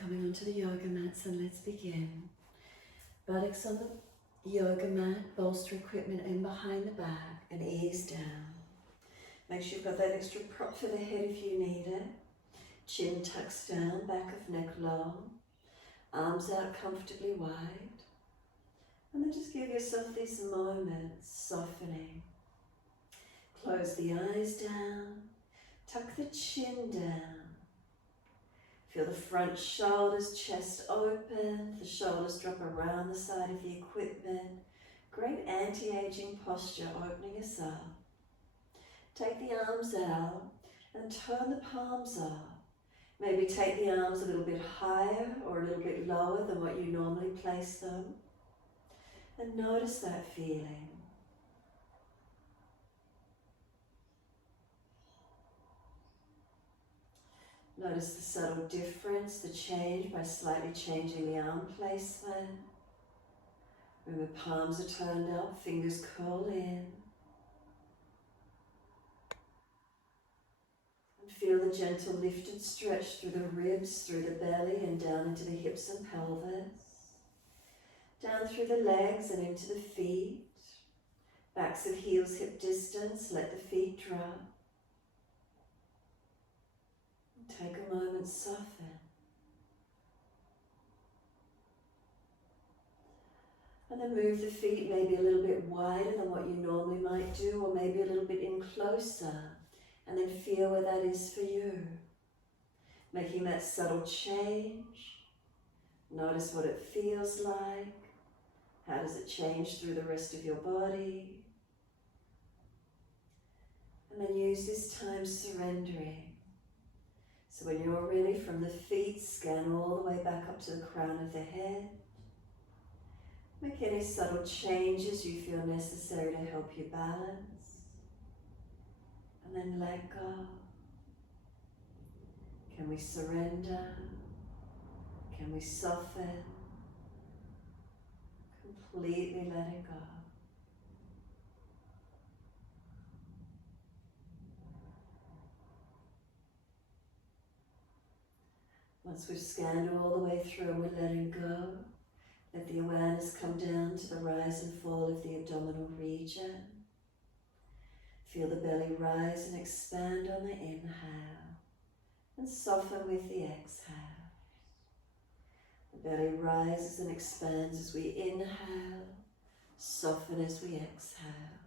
coming onto the yoga mats, and let's begin. Buttocks on the yoga mat, bolster equipment in behind the back, and ease down. Make sure you've got that extra prop for the head if you need it. Chin tucks down, back of neck long, arms out comfortably wide. And then just give yourself these moments, softening. Close the eyes down, tuck the chin down. Feel the front shoulders, chest open, the shoulders drop around the side of the equipment. Great anti-aging posture, opening us up. Take the arms out and turn the palms up. Maybe take the arms a little bit higher or a little bit lower than what you normally place them. And notice that feeling. Notice the subtle difference, the change by slightly changing the arm placement. Remember, palms are turned up, fingers curl in. And feel the gentle lift and stretch through the ribs, through the belly, and down into the hips and pelvis. Down through the legs and into the feet. Backs of heels hip distance, let the feet drop. Take a moment, soften. And then move the feet maybe a little bit wider than what you normally might do, or maybe a little bit in closer. And then feel where that is for you. Making that subtle change. Notice what it feels like. How does it change through the rest of your body? And then use this time surrendering. So when you're ready, from the feet, scan all the way back up to the crown of the head. Make any subtle changes you feel necessary to help you balance. And then let go. Can we surrender? Can we soften? Completely let it go. Once we've scanned all the way through and we're letting go, let the awareness come down to the rise and fall of the abdominal region. Feel the belly rise and expand on the inhale and soften with the exhale. The belly rises and expands as we inhale, soften as we exhale.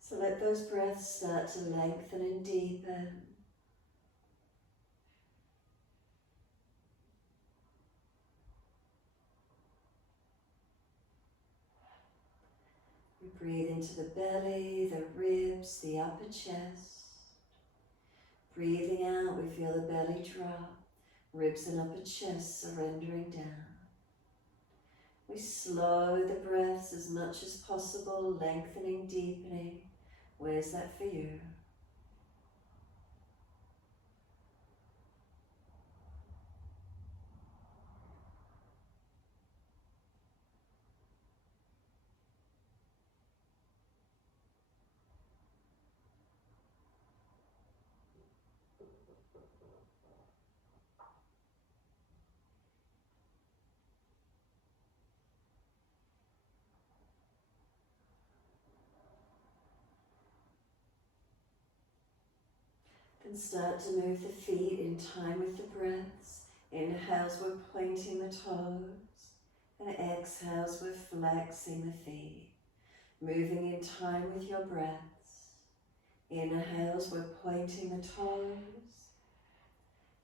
So let those breaths start to lengthen and deepen. Breathe into the belly, the ribs, the upper chest. Breathing out, we feel the belly drop, ribs and upper chest surrendering down. We slow the breaths as much as possible, lengthening, deepening. Where's that for you? And start to move the feet in time with the breaths. Inhales, we're pointing the toes. And exhales, we're flexing the feet. Moving in time with your breaths. Inhales, we're pointing the toes.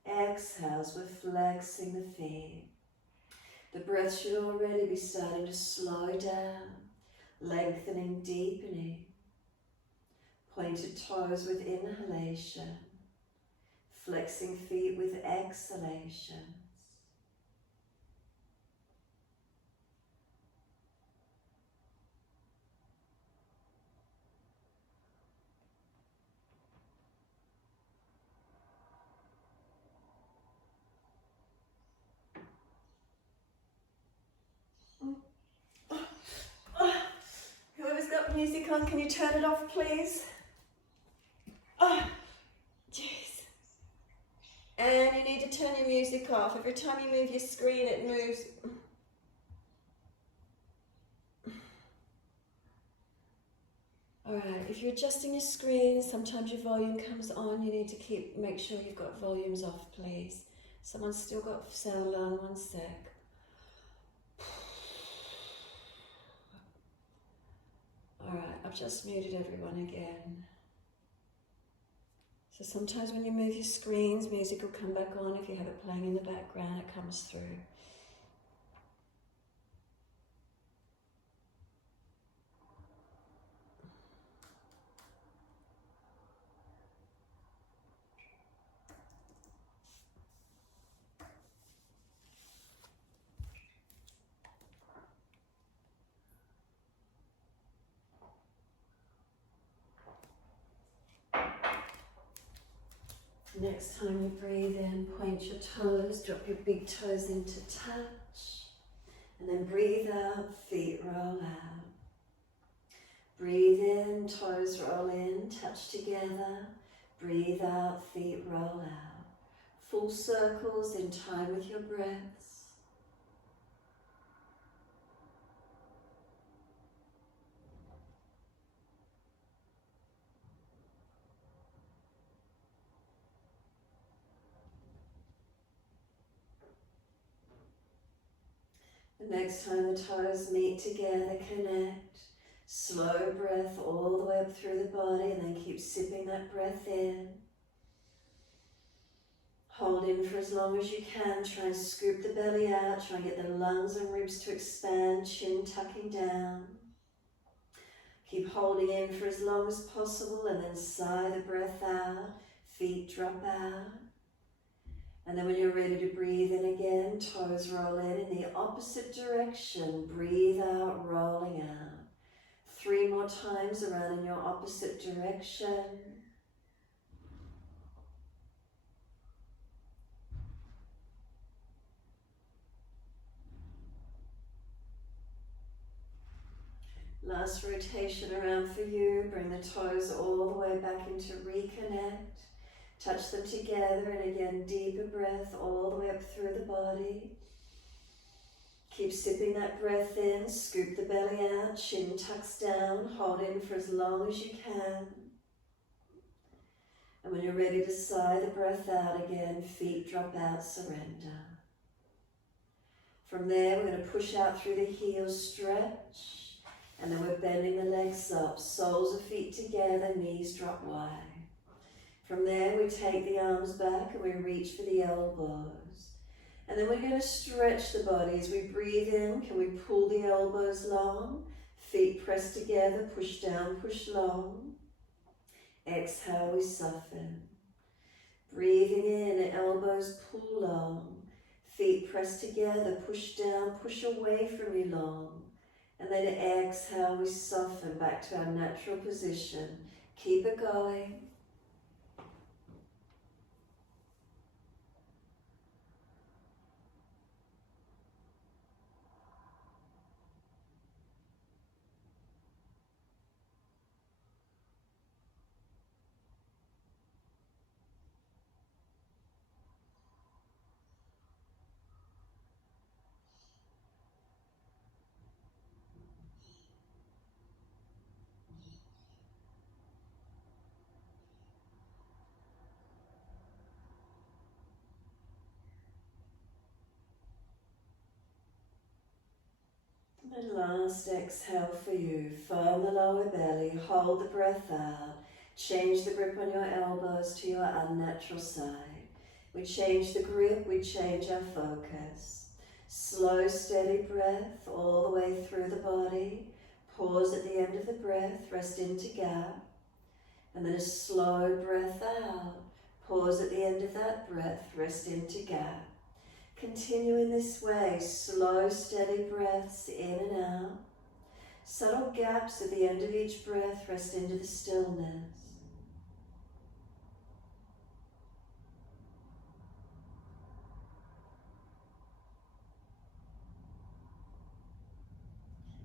Exhales, we're flexing the feet. The breath should already be starting to slow down, lengthening, deepening. Pointed toes with inhalation. Flexing feet with exhalations. Whoever's got music on, can you turn it off, please? Oh, jeez. And you need to turn your music off. Every time you move your screen, it moves. Alright, if you're adjusting your screen, sometimes your volume comes on. You need to make sure you've got volumes off, please. Someone's still got sound on, 1 sec. Alright, I've just muted everyone again. So sometimes when you move your screens, music will come back on. If you have it playing in the background, it comes through. Next time you breathe in, point your toes, drop your big toes into touch, and then breathe out, feet roll out. Breathe in, toes roll in, touch together. Breathe out, feet roll out. Full circles in time with your breaths. The next time the toes meet together, connect. Slow breath all the way up through the body, and then keep sipping that breath in. Hold in for as long as you can. Try and scoop the belly out. Try and get the lungs and ribs to expand, chin tucking down. Keep holding in for as long as possible, and then sigh the breath out. Feet drop out. And then when you're ready to breathe in again, toes roll in the opposite direction. Breathe out, rolling out. 3 more times around in your opposite direction. Last rotation around for you. Bring the toes all the way back into reconnect. Touch them together, and again, deeper breath all the way up through the body. Keep sipping that breath in, scoop the belly out, chin tucks down, hold in for as long as you can. And when you're ready to sigh the breath out again, feet drop out, surrender. From there, we're going to push out through the heels, stretch, and then we're bending the legs up, soles of feet together, knees drop wide. From there, we take the arms back and we reach for the elbows. And then we're going to stretch the body. As we breathe in, can we pull the elbows long? Feet press together, push down, push long. Exhale, we soften. Breathing in, elbows pull long. Feet press together, push down, push away from you long. And then exhale, we soften back to our natural position. Keep it going. And last exhale for you. Firm the lower belly, hold the breath out. Change the grip on your elbows to your unnatural side. We change the grip, we change our focus. Slow, steady breath all the way through the body. Pause at the end of the breath, rest into gap. And then a slow breath out. Pause at the end of that breath, rest into gap. Continue in this way, slow, steady breaths in and out. Subtle gaps at the end of each breath, rest into the stillness.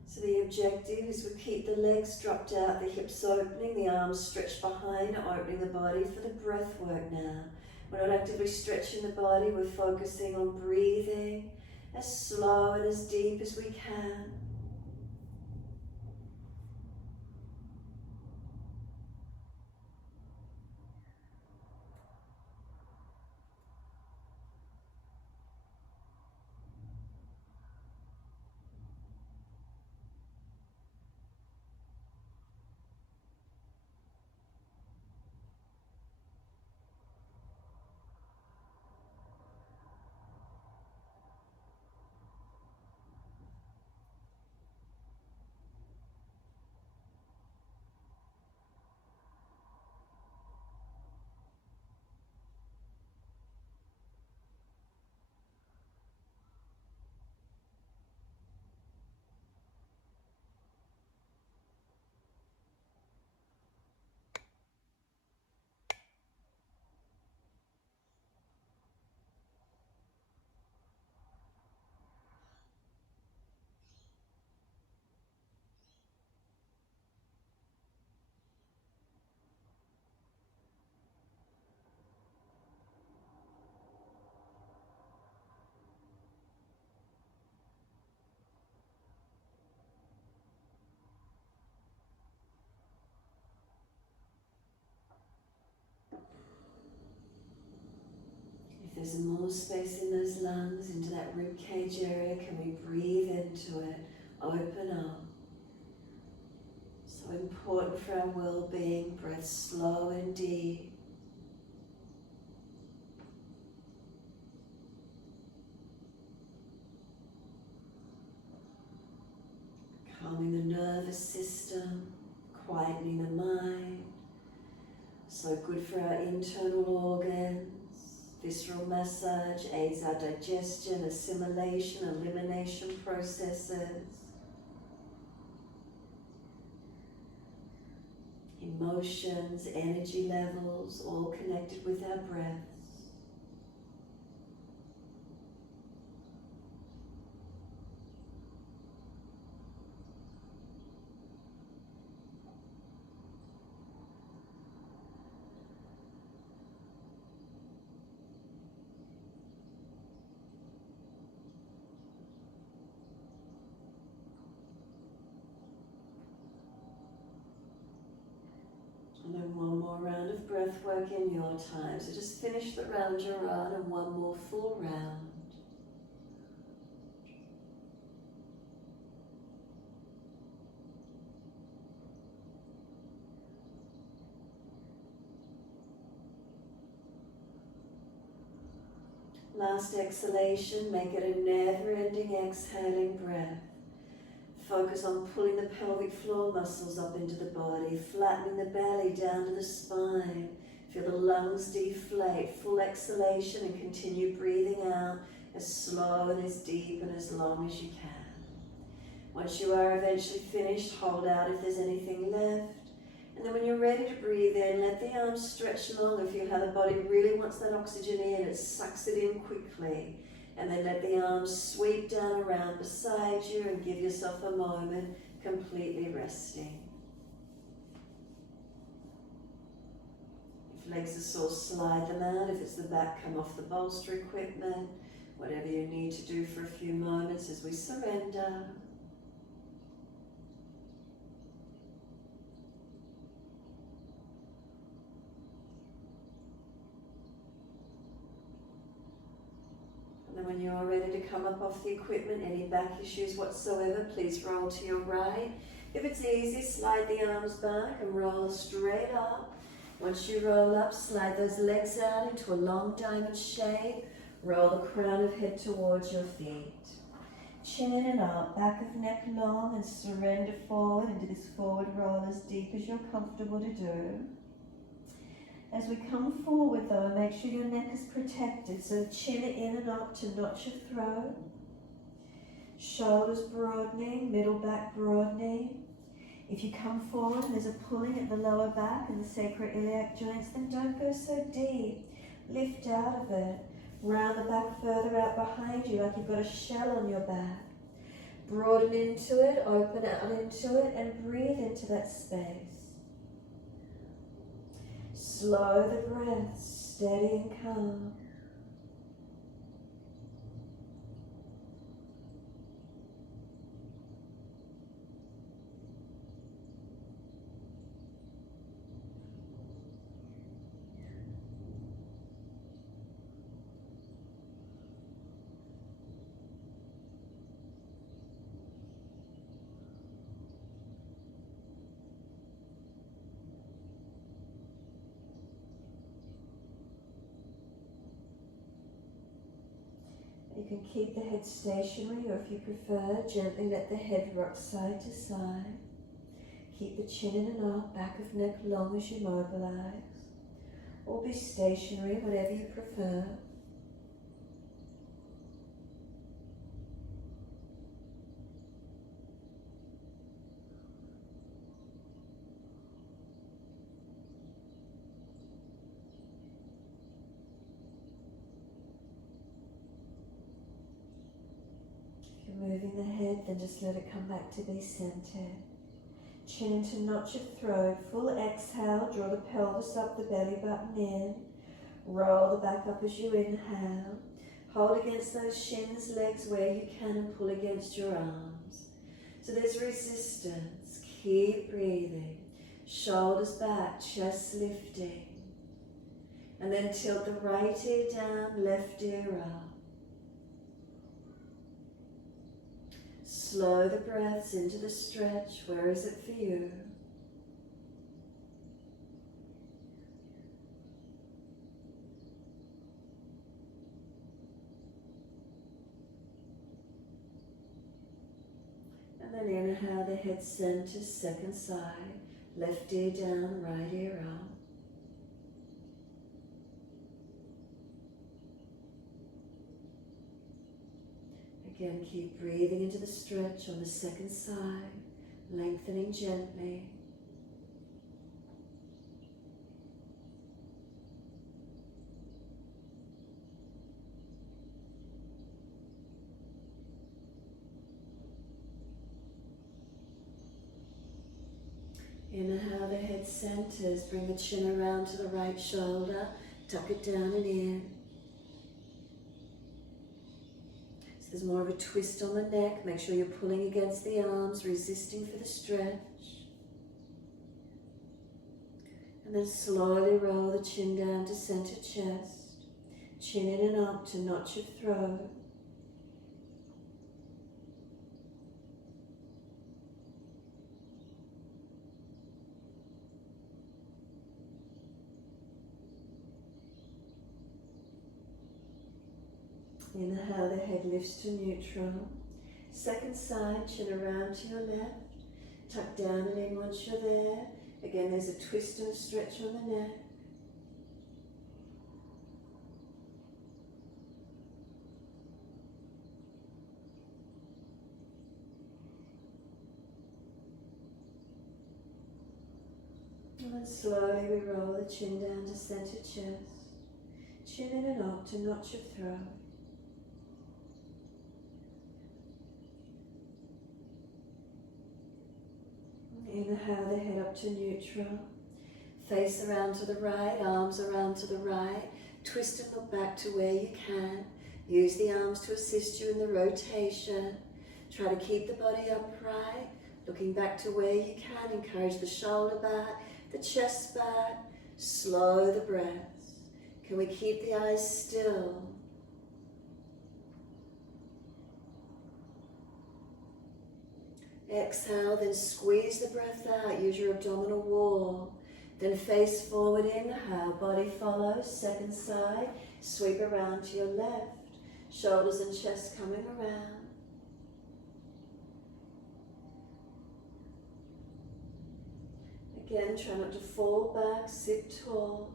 So the objective is we keep the legs dropped out, the hips opening, the arms stretched behind, opening the body for the breath work now. We're not actively stretching the body, we're focusing on breathing as slow and as deep as we can. If there's more space in those lungs, into that rib cage area, can we breathe into it, open up? So important for our well-being, breath slow and deep. Calming the nervous system, quietening the mind. So good for our internal organs. Visceral massage aids our digestion, assimilation, elimination processes. Emotions, energy levels, all connected with our breaths. And then one more round of breath work in your time. So just finish the round you're on and one more full round. Last exhalation, make it a never-ending exhaling breath. Focus on pulling the pelvic floor muscles up into the body, flattening the belly down to the spine. Feel the lungs deflate, full exhalation, and continue breathing out as slow and as deep and as long as you can. Once you are eventually finished, hold out if there's anything left. And then when you're ready to breathe in, let the arms stretch longer. Feel how the body really wants that oxygen in, it sucks it in quickly. And then let the arms sweep down around beside you and give yourself a moment completely resting. If legs are sore, slide them out. If it's the back, come off the bolster equipment. Whatever you need to do for a few moments as we surrender. And when you're ready to come up off the equipment, any back issues whatsoever, please roll to your right. If it's easy, slide the arms back and roll straight up. Once you roll up, slide those legs out into a long diamond shape. Roll the crown of head towards your feet. Chin and up, back of neck long, and surrender forward into this forward roll as deep as you're comfortable to do. As we come forward though, make sure your neck is protected, so chin in and up to notch your throat. Shoulders broadening, middle back broadening. If you come forward and there's a pulling at the lower back and the sacroiliac joints, then don't go so deep. Lift out of it. Round the back further out behind you like you've got a shell on your back. Broaden into it, open out into it, and breathe into that space. Slow the breaths. steady and calm. You can keep the head stationary, or if you prefer, gently let the head rock side to side. Keep the chin in and up, back of neck long as you mobilize. Or be stationary, whatever you prefer. If you're moving the head, then just let it come back to be centered. Chin into notch of throat, full exhale, draw the pelvis up, the belly button in. Roll the back up as you inhale. Hold against those shins, legs where you can, and pull against your arms. So there's resistance. Keep breathing. Shoulders back, chest lifting. And then tilt the right ear down, left ear up. Slow the breaths into the stretch. Where is it for you? And then inhale, the head center, second side. Left ear down, right ear up. Again, keep breathing into the stretch on the second side, lengthening gently. Inhale, the head centers, bring the chin around to the right shoulder, tuck it down and in. So there's more of a twist on the neck. Make sure you're pulling against the arms, resisting for the stretch. And then slowly roll the chin down to center chest. Chin in and up to notch of throat. Inhale, the head lifts to neutral. Second side, chin around to your left. Tuck down and in once you're there. Again, there's a twist and a stretch on the neck. And then slowly we roll the chin down to center chest. Chin in and up to notch of throat. Inhale, the head up to neutral. Face around to the right, arms around to the right. Twist and look back to where you can. Use the arms to assist you in the rotation. Try to keep the body upright, looking back to where you can. Encourage the shoulder back, the chest back. Slow the breaths. Can we keep the eyes still? Exhale, then squeeze the breath out. Use your abdominal wall. Then face forward, inhale, body follows, second side. Sweep around to your left. Shoulders and chest coming around. Again, try not to fall back, sit tall.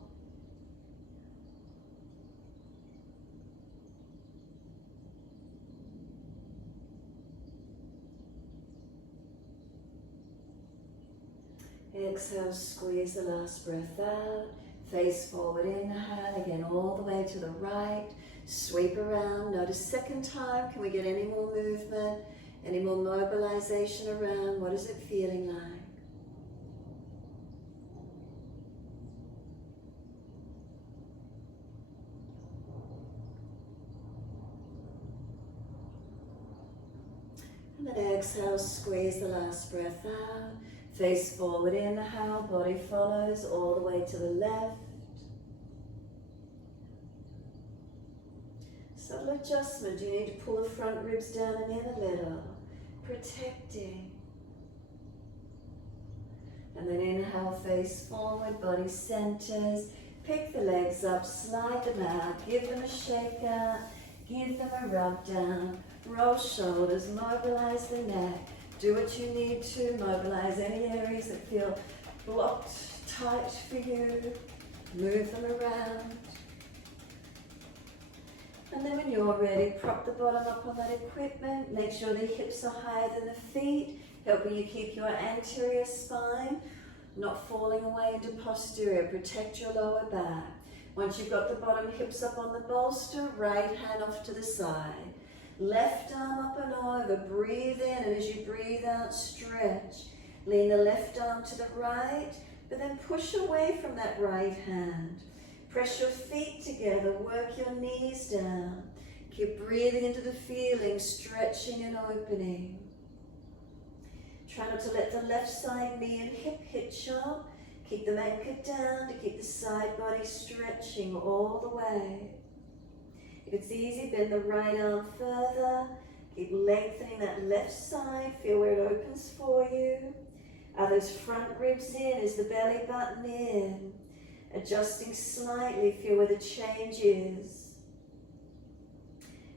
Exhale, squeeze the last breath out. Face forward, inhale, again all the way to the right. Sweep around, notice second time, can we get any more movement, any more mobilization around? What is it feeling like? And then exhale, squeeze the last breath out. Face forward, inhale, body follows all the way to the left. Subtle adjustment, you need to pull the front ribs down and in a little, protecting. And then inhale, face forward, body centers. Pick the legs up, slide them out, give them a shake out, give them a rub down. Roll shoulders, mobilize the neck. Do what you need to, mobilize any areas that feel blocked, tight for you. Move them around. And then when you're ready, prop the bottom up on that equipment. Make sure the hips are higher than the feet, helping you keep your anterior spine not falling away into posterior. Protect your lower back. Once you've got the bottom hips up on the bolster, right hand off to the side. Left arm up and over. Breathe in, and as you breathe out, stretch. Lean the left arm to the right, but then push away from that right hand. Press your feet together, work your knees down. Keep breathing into the feeling, stretching and opening. Try not to let the left side knee and hip hitch up. Keep them anchored down to keep the side body stretching all the way. If it's easy, bend the right arm further. Keep lengthening that left side. Feel where it opens for you. Are those front ribs in? Is the belly button in? Adjusting slightly, feel where the change is.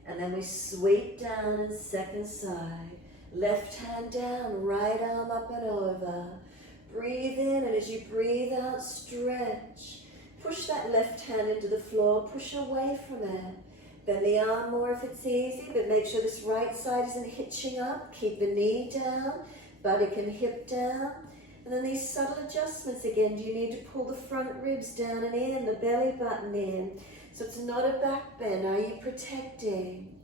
And then we sweep down and second side. Left hand down, right arm up and over. Breathe in, and as you breathe out, stretch. Push that left hand into the floor, push away from it. Bend the arm more if it's easy, but make sure this right side isn't hitching up. Keep the knee down, buttock and hip down. And then these subtle adjustments again. Do you need to pull the front ribs down and in, the belly button in? So it's not a back bend. Are you protecting?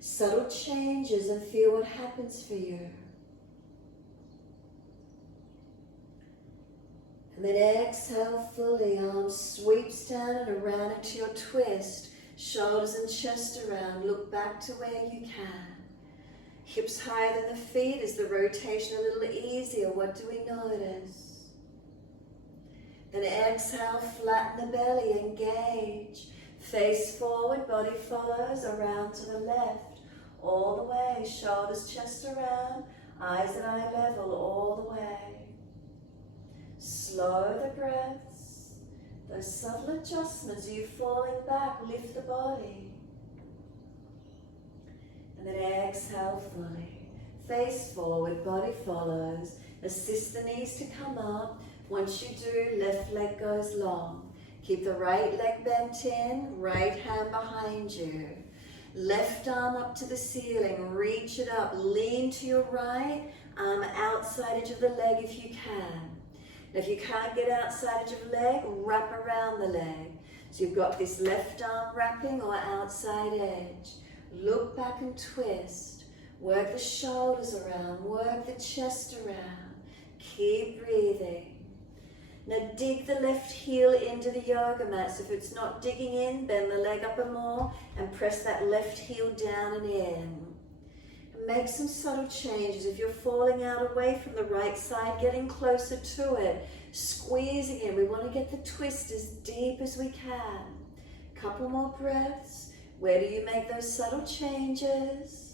Subtle changes and feel what happens for you. And then exhale fully. Arms sweeps down and around into your twist. Shoulders and chest around. Look back to where you can. Hips higher than the feet. Is the rotation a little easier? What do we notice? Then exhale, flatten the belly, engage. Face forward, body follows, around to the left. All the way, shoulders, chest around, eyes and eye level, all the way. Slow the breaths. Those subtle adjustments. Are you falling back? Lift the body. And then exhale fully. Face forward, body follows. Assist the knees to come up. Once you do, left leg goes long. Keep the right leg bent in, right hand behind you. Left arm up to the ceiling, reach it up, lean to your right, arm outside edge of the leg if you can. If you can't get outside edge of the leg, wrap around the leg. So you've got this left arm wrapping or outside edge. Look back and twist. Work the shoulders around, work the chest around. Keep breathing. Now dig the left heel into the yoga mat. So if it's not digging in, bend the leg up a more and press that left heel down and in. And make some subtle changes. If you're falling out away from the right side, getting closer to it, squeezing in. We want to get the twist as deep as we can. Couple more breaths. Where do you make those subtle changes?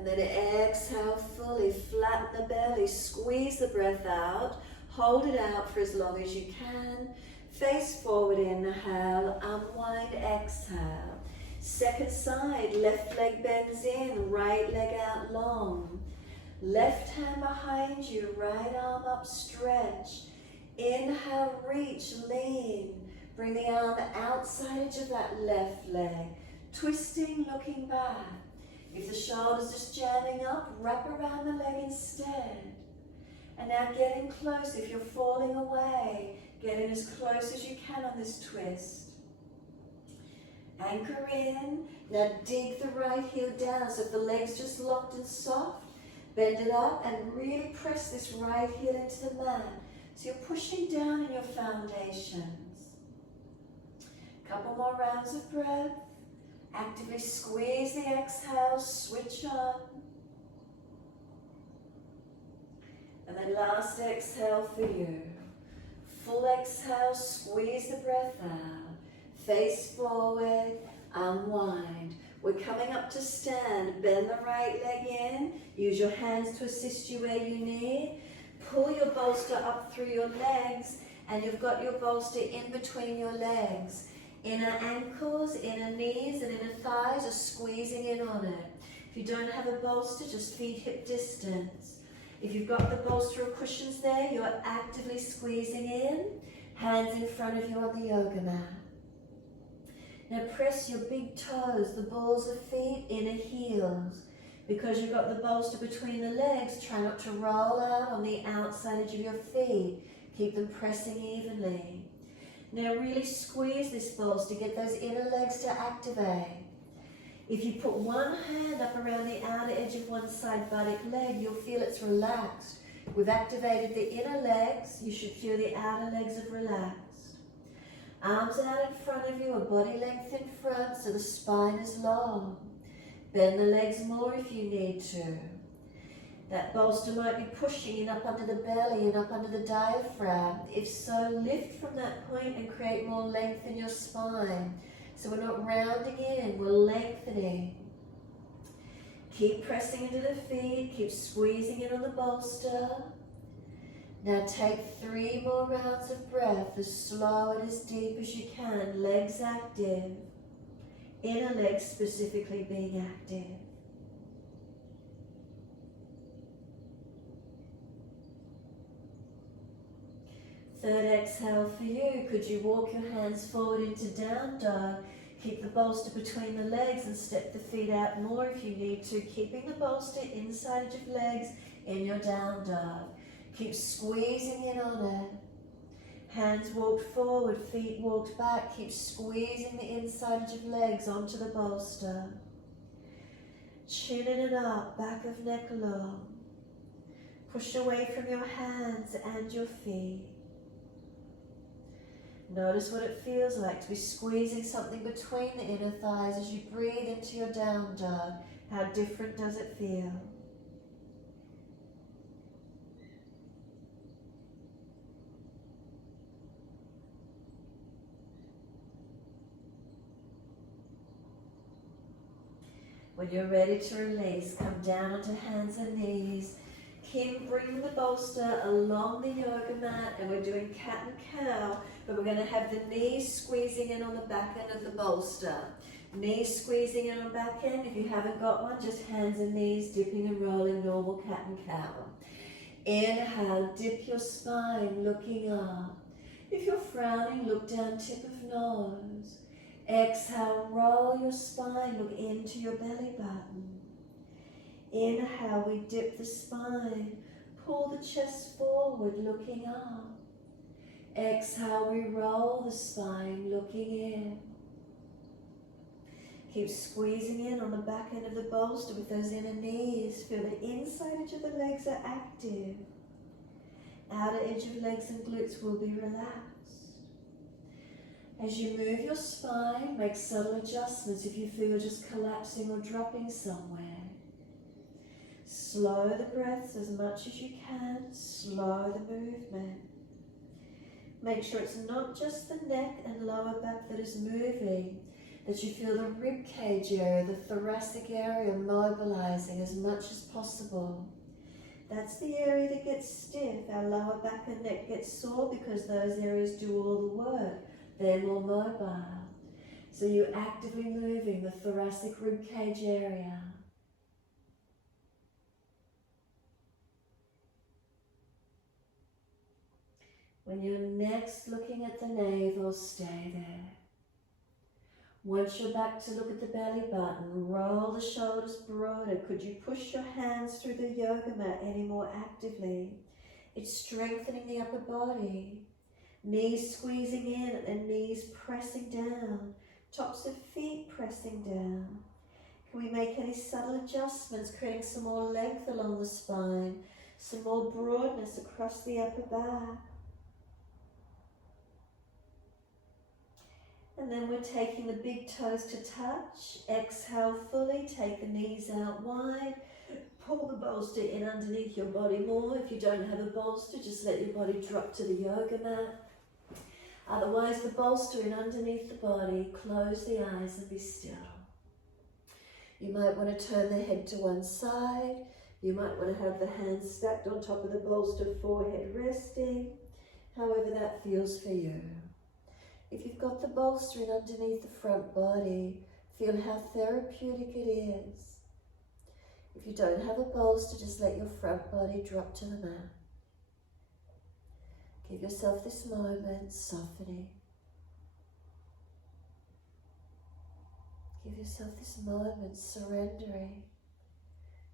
And then exhale fully, flatten the belly, squeeze the breath out, hold it out for as long as you can. Face forward, inhale, unwind, exhale. Second side, left leg bends in, right leg out long. Left hand behind you, right arm up, stretch. Inhale, reach, lean. Bring the arm outside edge of that left leg. Twisting, looking back. If the shoulder's just jamming up, wrap around the leg instead. And now getting close. If you're falling away, get in as close as you can on this twist. Anchor in. Now dig the right heel down. So if the leg's just locked and soft, bend it up and really press this right heel into the mat. So you're pushing down in your foundations. Couple more rounds of breath. Actively squeeze the exhale, switch on. And then last exhale for you. Full exhale, squeeze the breath out. Face forward, unwind. We're coming up to stand. Bend the right leg in. Use your hands to assist you where you need. Pull your bolster up through your legs, and you've got your bolster in between your legs. Inner ankles, inner knees, and inner thighs are squeezing in on it. If you don't have a bolster, just feet hip distance. If you've got the bolster or cushions there, you're actively squeezing in. Hands in front of you on the yoga mat. Now press your big toes, the balls of feet, inner heels. Because you've got the bolster between the legs, try not to roll out on the outside edge of your feet. Keep them pressing evenly. Now really squeeze this bolster, get those inner legs to activate. If you put one hand up around the outer edge of one side buttock leg, you'll feel it's relaxed. We've activated the inner legs, you should feel the outer legs have relaxed. Arms out in front of you, a body length in front so the spine is long. Bend the legs more if you need to. That bolster might be pushing in up under the belly and up under the diaphragm. If so, lift from that point and create more length in your spine. So we're not rounding in, we're lengthening. Keep pressing into the feet, keep squeezing in on the bolster. Now take 3 more rounds of breath, as slow and as deep as you can, legs active. Inner legs specifically being active. Third exhale for you. Could you walk your hands forward into down dog? Keep the bolster between the legs and step the feet out more if you need to, keeping the bolster inside of your legs in your down dog. Keep squeezing in on it. Hands walked forward, feet walked back. Keep squeezing the inside of your legs onto the bolster. Chin in and up, back of neck long. Push away from your hands and your feet. Notice what it feels like to be squeezing something between the inner thighs as you breathe into your down dog. How different does it feel? When you're ready to release, come down onto hands and knees. Kim, bring the bolster along the yoga mat, and we're doing cat and cow, but we're going to have the knees squeezing in on the back end of the bolster. Knees squeezing in on the back end. If you haven't got one, just hands and knees, dipping and rolling, normal cat and cow. Inhale, dip your spine, looking up. If you're frowning, look down, tip of nose. Exhale, roll your spine, look into your belly button. Inhale, we dip the spine, pull the chest forward, looking up. Exhale, we roll the spine, looking in. Keep squeezing in on the back end of the bolster with those inner knees. Feel the inside edge of the legs are active. Outer edge of legs and glutes will be relaxed. As you move your spine, make subtle adjustments if you feel you're just collapsing or dropping somewhere. Slow the breaths as much as you can, slow the movement. Make sure it's not just the neck and lower back that is moving, that you feel the rib cage area, the thoracic area mobilizing as much as possible. That's the area that gets stiff. Our lower back and neck gets sore because those areas do all the work. They're more mobile. So you're actively moving the thoracic rib cage area. When you're next looking at the navel, stay there. Once you're back to look at the belly button, roll the shoulders broader. Could you push your hands through the yoga mat any more actively? It's strengthening the upper body. Knees squeezing in and knees pressing down. Tops of feet pressing down. Can we make any subtle adjustments, creating some more length along the spine, some more broadness across the upper back? And then we're taking the big toes to touch. Exhale fully, take the knees out wide. Pull the bolster in underneath your body more. If you don't have a bolster, just let your body drop to the yoga mat. Otherwise, the bolster in underneath the body. Close the eyes and be still. You might want to turn the head to one side. You might want to have the hands stacked on top of the bolster, forehead resting. However that feels for you. If you've got the bolster in underneath the front body, feel how therapeutic it is. If you don't have a bolster, just let your front body drop to the mat. Give yourself this moment, softening. Give yourself this moment, surrendering.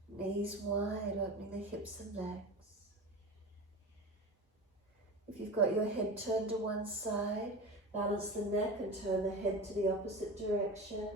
Knees wide, opening the hips and legs. If you've got your head turned to one side, balance the neck and turn the head to the opposite direction.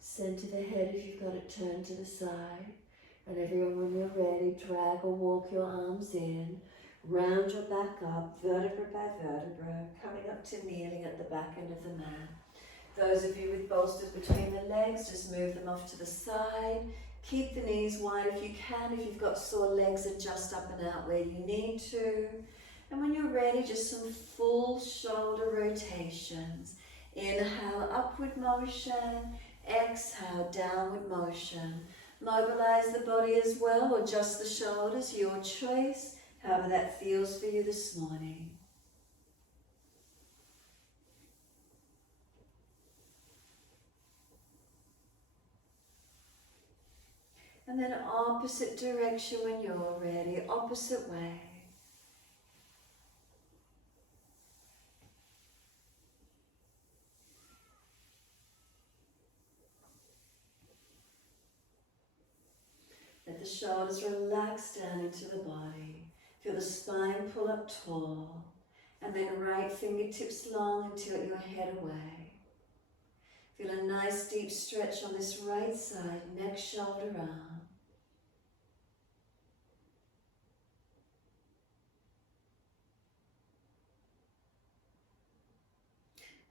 Center the head if you've got it turned to the side. And everyone, when you're ready, drag or walk your arms in. Round your back up, vertebra by vertebra, coming up to kneeling at the back end of the mat. Those of you with bolsters between the legs, just move them off to the side. Keep the knees wide if you can. If you've got sore legs, adjust up and out where you need to. And when you're ready, just some full shoulder rotations. Inhale, upward motion. Exhale, downward motion. Mobilize the body as well, or just the shoulders, your choice, however that feels for you this morning. And then opposite direction when you're ready, opposite way. Let the shoulders relax down into the body. Feel the spine pull up tall. And then right fingertips long and tilt your head away. Feel a nice deep stretch on this right side, neck, shoulder, arm.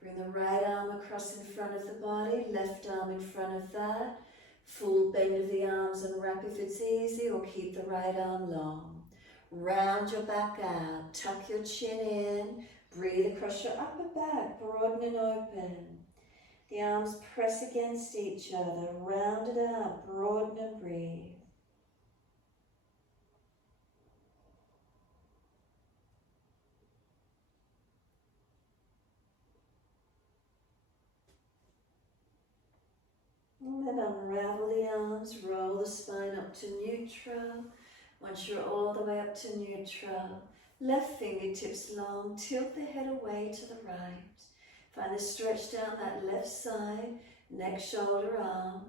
Bring the right arm across in front of the body, left arm in front of that. Full bend of the arms and wrap if it's easy, or keep the right arm long. Round your back out, tuck your chin in, breathe across your upper back, broaden and open. The arms press against each other, round it out, broaden and breathe. And then unravel the arms, roll the spine up to neutral. Once you're all the way up to neutral, left fingertips long, tilt the head away to the right. Find the stretch down that left side, neck, shoulder, arm.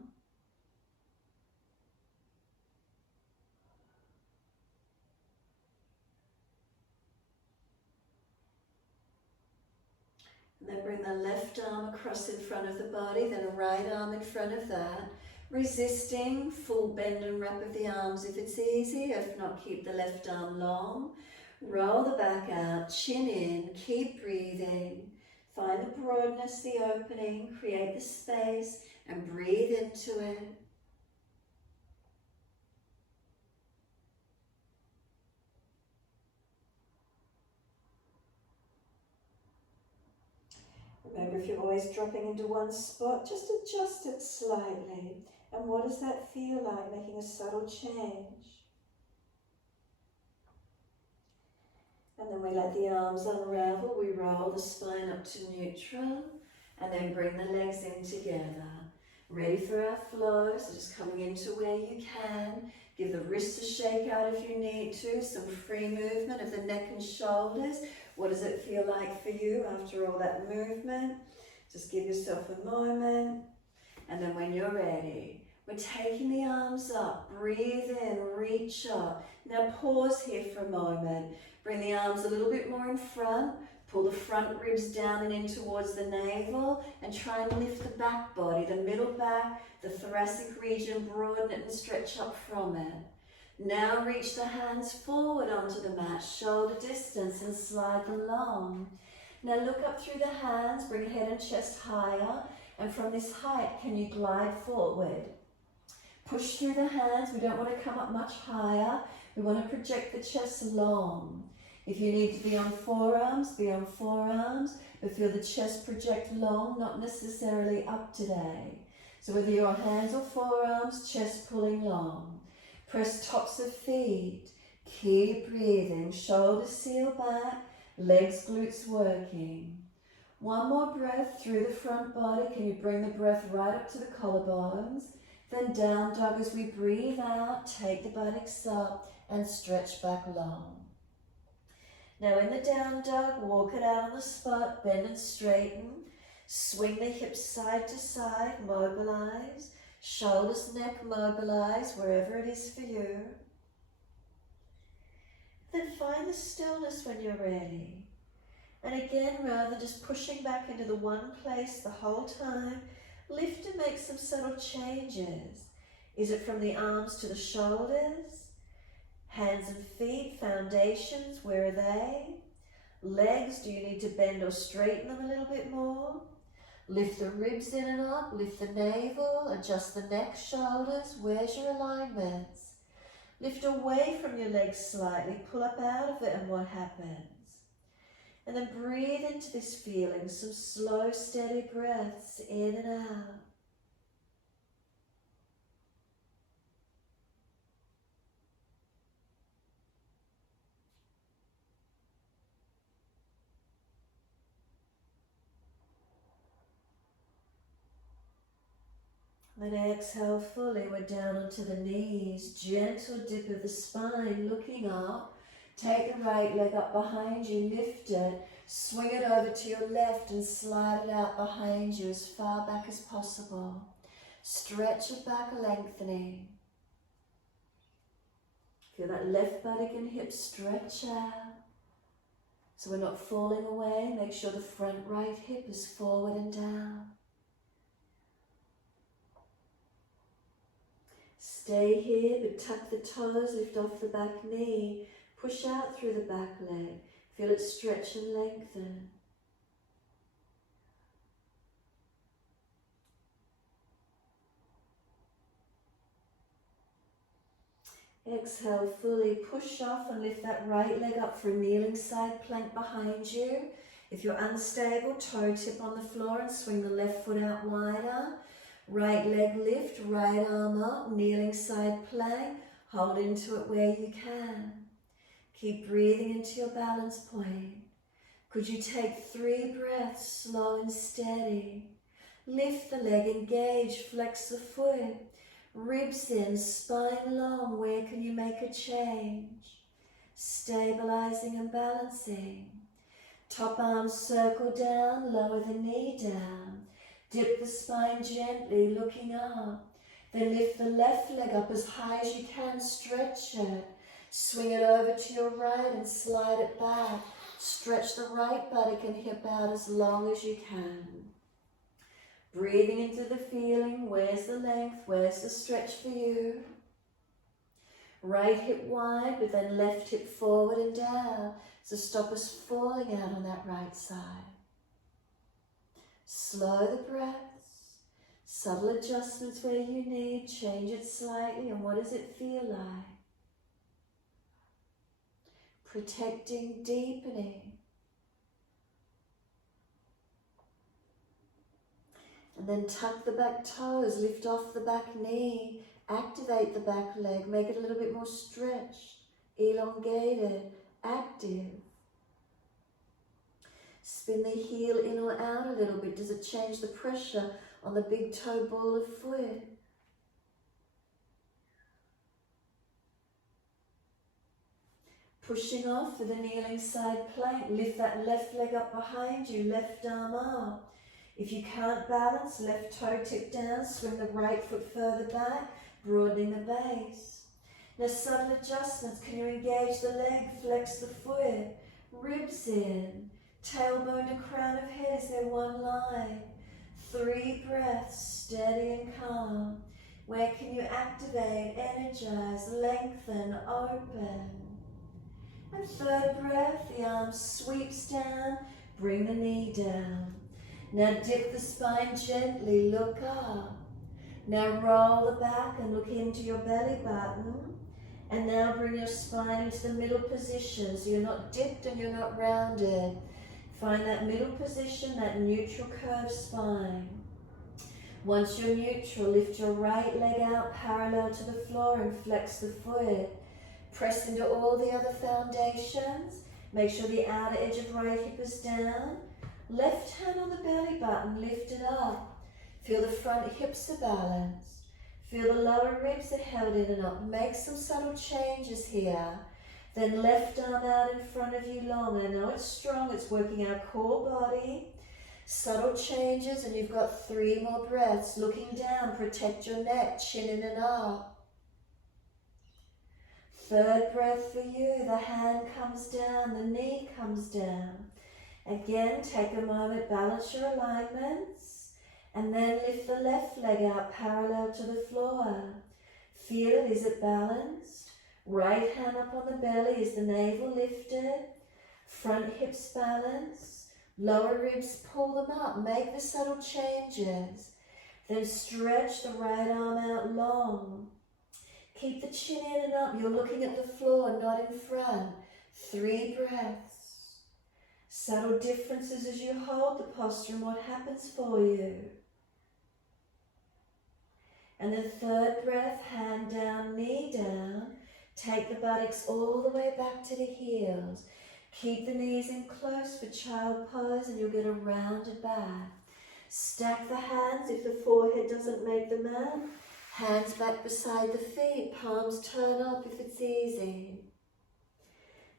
And then bring the left arm across in front of the body, then a right arm in front of that. Resisting, full bend and wrap of the arms if it's easy. If not, keep the left arm long. Roll the back out, chin in, keep breathing. Find the broadness, the opening, create the space, and breathe into it. Remember, if you're always dropping into one spot, just adjust it slightly. And what does that feel like, making a subtle change? And then we let the arms unravel, we roll the spine up to neutral, and then bring the legs in together. Ready for our flow, so just coming into where you can. Give the wrists a shake out if you need to, some free movement of the neck and shoulders. What does it feel like for you after all that movement? Just give yourself a moment. And then when you're ready, we're taking the arms up. Breathe in, reach up. Now pause here for a moment. Bring the arms a little bit more in front. Pull the front ribs down and in towards the navel, and try and lift the back body, the middle back, the thoracic region, broaden it and stretch up from it. Now reach the hands forward onto the mat, shoulder distance, and slide them long. Now look up through the hands, bring head and chest higher, and from this height, can you glide forward? Push through the hands. We don't want to come up much higher. We want to project the chest long. If you need to be on forearms, be on forearms, but feel the chest project long, not necessarily up today. So whether you're on hands or forearms, chest pulling long. Press tops of feet. Keep breathing. Shoulders seal back, legs, glutes working. One more breath through the front body. Can you bring the breath right up to the collarbones? Then down dog as we breathe out, take the buttocks up and stretch back long. Now in the down dog, walk it out on the spot, bend and straighten. Swing the hips side to side, mobilize. Shoulders, neck, mobilize, wherever it is for you. Then find the stillness when you're ready. And again, rather than just pushing back into the one place the whole time, lift and make some subtle changes. Is it from the arms to the shoulders? Hands and feet, foundations, where are they? Legs, do you need to bend or straighten them a little bit more? Lift the ribs in and up, lift the navel, adjust the neck, shoulders, where's your alignments? Lift away from your legs slightly, pull up out of it, and what happens? And then breathe into this feeling, some slow, steady breaths in and out. Then exhale fully, we're down onto the knees, gentle dip of the spine, looking up. Take the right leg up behind you, lift it, swing it over to your left and slide it out behind you as far back as possible. Stretch your back, lengthening. Feel that left buttock and hip stretch out. So we're not falling away, make sure the front right hip is forward and down. Stay here, but tuck the toes, lift off the back knee, push out through the back leg, feel it stretch and lengthen. Exhale fully, push off and lift that right leg up for a kneeling side plank behind you. If you're unstable, toe tip on the floor and swing the left foot out wider. Right leg lift, right arm up, kneeling side plank. Hold into it where you can. Keep breathing into your balance point. Could you take 3 breaths, slow and steady? Lift the leg, engage, flex the foot. Ribs in, spine long, where can you make a change? Stabilizing and balancing. Top arm circle down, lower the knee down. Dip the spine gently, looking up. Then lift the left leg up as high as you can, stretch it. Swing it over to your right and slide it back. Stretch the right buttock and hip out as long as you can. Breathing into the feeling, where's the length, where's the stretch for you? Right hip wide, but then left hip forward and down. So stop us falling out on that right side. Slow the breaths, subtle adjustments where you need, change it slightly, and what does it feel like? Protecting, deepening. And then tuck the back toes, lift off the back knee, activate the back leg, make it a little bit more stretched, elongated, active. Spin the heel in or out a little bit. Does it change the pressure on the big toe ball of foot? Pushing off for the kneeling side plank. Lift that left leg up behind you, left arm up. If you can't balance, left toe tip down, swing the right foot further back, broadening the base. Now subtle adjustments. Can you engage the leg, flex the foot, ribs in, tailbone to crown of head, is there one line? 3 breaths, steady and calm. Where can you activate, energize, lengthen, open? And 3rd breath, the arm sweeps down, bring the knee down. Now dip the spine gently, look up. Now roll the back and look into your belly button. And now bring your spine into the middle position, so you're not dipped and you're not rounded. Find that middle position, that neutral curved spine. Once you're neutral, lift your right leg out parallel to the floor and flex the foot. Press into all the other foundations. Make sure the outer edge of right hip is down. Left hand on the belly button, lift it up. Feel the front hips are balanced. Feel the lower ribs are held in and up. Make some subtle changes here. Then left arm out in front of you long. I know it's strong, it's working our core body. Subtle changes, and you've got 3 more breaths. Looking down, protect your neck, chin in and up. 3rd breath for you, the hand comes down, the knee comes down. Again, take a moment, balance your alignments, and then lift the left leg out parallel to the floor. Feel it, is it balanced? Right hand up on the belly, is the navel lifted? Front hips balanced. Lower ribs, pull them up, make the subtle changes. Then stretch the right arm out long. Keep the chin in and up, you're looking at the floor, not in front. 3 breaths. Subtle differences as you hold the posture and what happens for you. And then 3rd breath, hand down, knee down. Take the buttocks all the way back to the heels. Keep the knees in close for child pose and you'll get a rounded back. Stack the hands if the forehead doesn't make the mat. Hands back beside the feet, palms turn up if it's easy.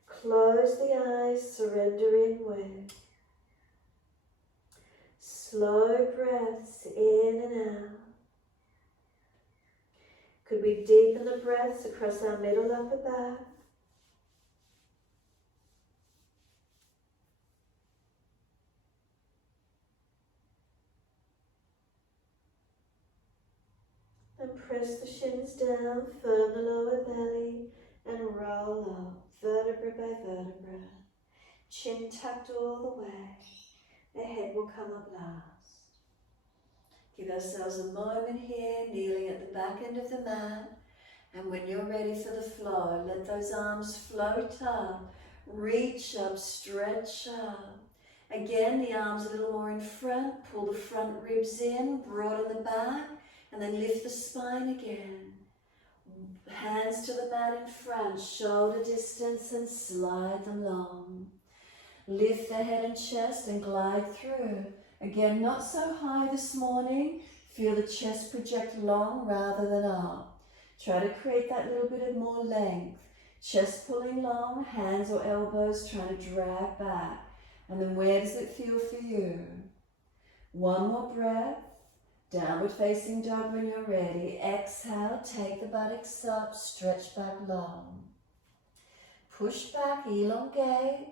Close the eyes, surrender inward. Slow breaths in and out. Could we deepen the breaths across our middle upper back? And press the shins down, firm the lower belly, and roll up, vertebra by vertebra. Chin tucked all the way. The head will come up last. Give ourselves a moment here, kneeling at the back end of the mat. And when you're ready for the flow, let those arms float up, reach up, stretch up. Again, the arms a little more in front, pull the front ribs in, broaden the back. And then lift the spine again. Hands to the mat in front, shoulder distance, and slide them long. Lift the head and chest and glide through. Again, not so high this morning. Feel the chest project long rather than up. Try to create that little bit of more length. Chest pulling long, hands or elbows trying to drag back. And then where does it feel for you? 1 more breath. Downward facing dog when you're ready. Exhale, take the buttocks up, stretch back long. Push back, elongate.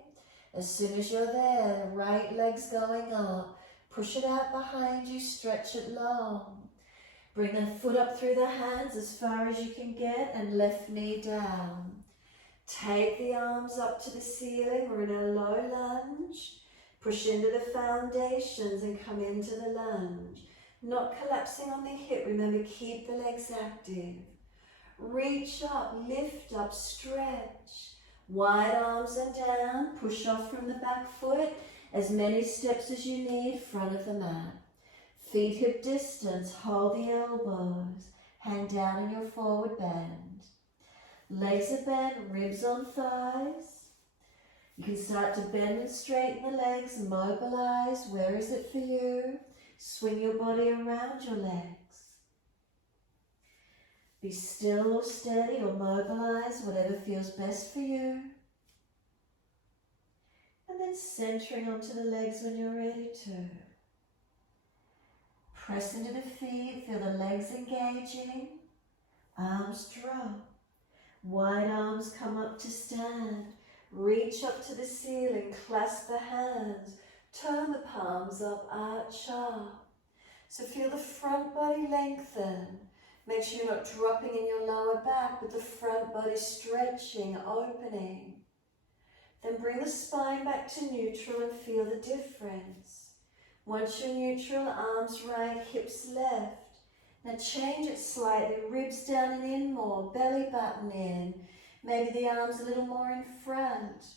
As soon as you're there, right leg's going up. Push it out behind you, stretch it long. Bring the foot up through the hands as far as you can get and left knee down. Take the arms up to the ceiling. We're in a low lunge. Push into the foundations and come into the lunge. Not collapsing on the hip. Remember, keep the legs active. Reach up, lift up, stretch. Wide arms and down. Push off from the back foot. As many steps as you need, front of the mat. Feet hip distance. Hold the elbows. Hand down in your forward bend. Legs are bent, ribs on thighs. You can start to bend and straighten the legs. Mobilize. Where is it for you? Swing your body around your legs. Be still or steady or mobilize, whatever feels best for you. And then centering onto the legs when you're ready to. Press into the feet, feel the legs engaging. Arms drop. Wide arms come up to stand. Reach up to the ceiling, clasp the hands. Turn the palms up, arch up. So feel the front body lengthen. Make sure you're not dropping in your lower back, but the front body stretching, opening. Then bring the spine back to neutral and feel the difference. Once you're neutral, arms right, hips left. Now change it slightly, ribs down and in more, belly button in. Maybe the arms a little more in front,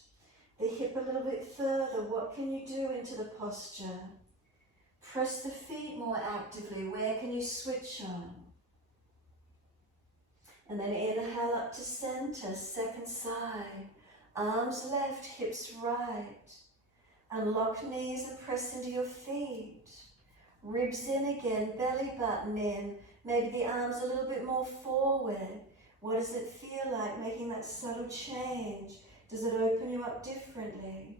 the hip a little bit further. What can you do into the posture? Press the feet more actively. Where can you switch on? And then inhale up to center, second side. Arms left, hips right. Unlock knees and press into your feet. Ribs in again, belly button in. Maybe the arms a little bit more forward. What does it feel like making that subtle change? Does it open you up differently?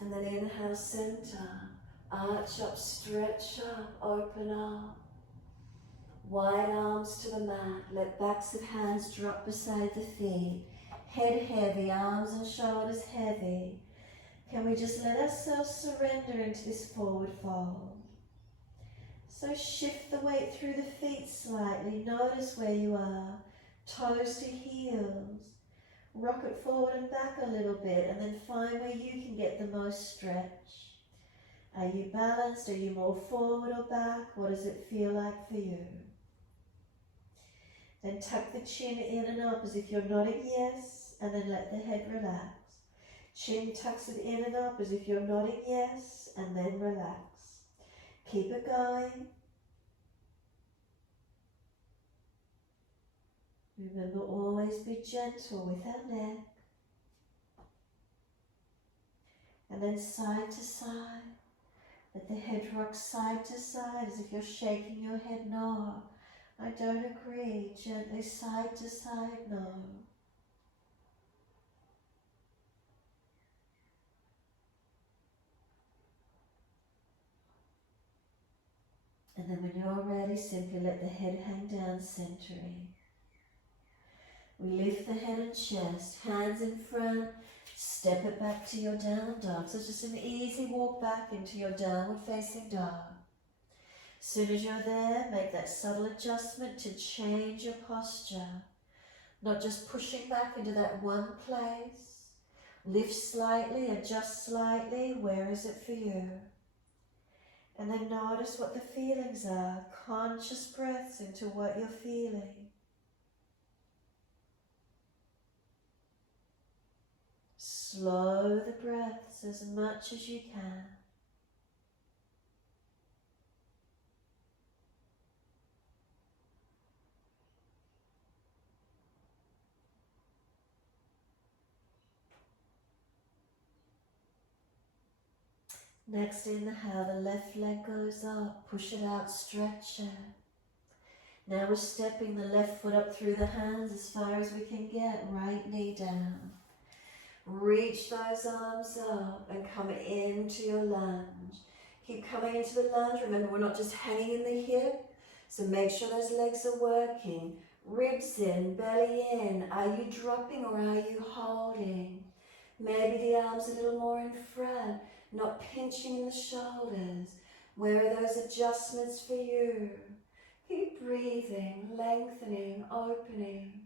And then inhale, center. Arch up, stretch up, open up. Wide arms to the mat. Let backs of hands drop beside the feet. Head heavy, arms and shoulders heavy. Can we just let ourselves surrender into this forward fold? So shift the weight through the feet slightly. Notice where you are. Toes to heels. Rock it forward and back a little bit, and then find where you can get the most stretch. Are you balanced? Are you more forward or back? What does it feel like for you? Then tuck the chin in and up as if you're nodding yes, and then let the head relax. Chin tucks it in and up as if you're nodding yes, and then relax. Keep it going. Remember, always be gentle with our neck. And then side to side. Let the head rock side to side as if you're shaking your head no. I don't agree. Gently side to side, no. And then when you're ready, simply let the head hang down, centering. We lift the head and chest, hands in front, step it back to your downward dog. So it's just an easy walk back into your downward facing dog. As soon as you're there, make that subtle adjustment to change your posture. Not just pushing back into that one place. Lift slightly, adjust slightly. Where is it for you? And then notice what the feelings are. Conscious breaths into what you're feeling. Slow the breaths as much as you can. Next inhale, the left leg goes up, push it out, stretch it. Now we're stepping the left foot up through the hands as far as we can get, right knee down. Reach those arms up and come into your lunge. Keep coming into the lunge. Remember, we're not just hanging in the hip, so make sure those legs are working. Ribs in, belly in. Are you dropping or are you holding? Maybe the arms a little more in front, not pinching in the shoulders. Where are those adjustments for you? Keep breathing, lengthening, opening.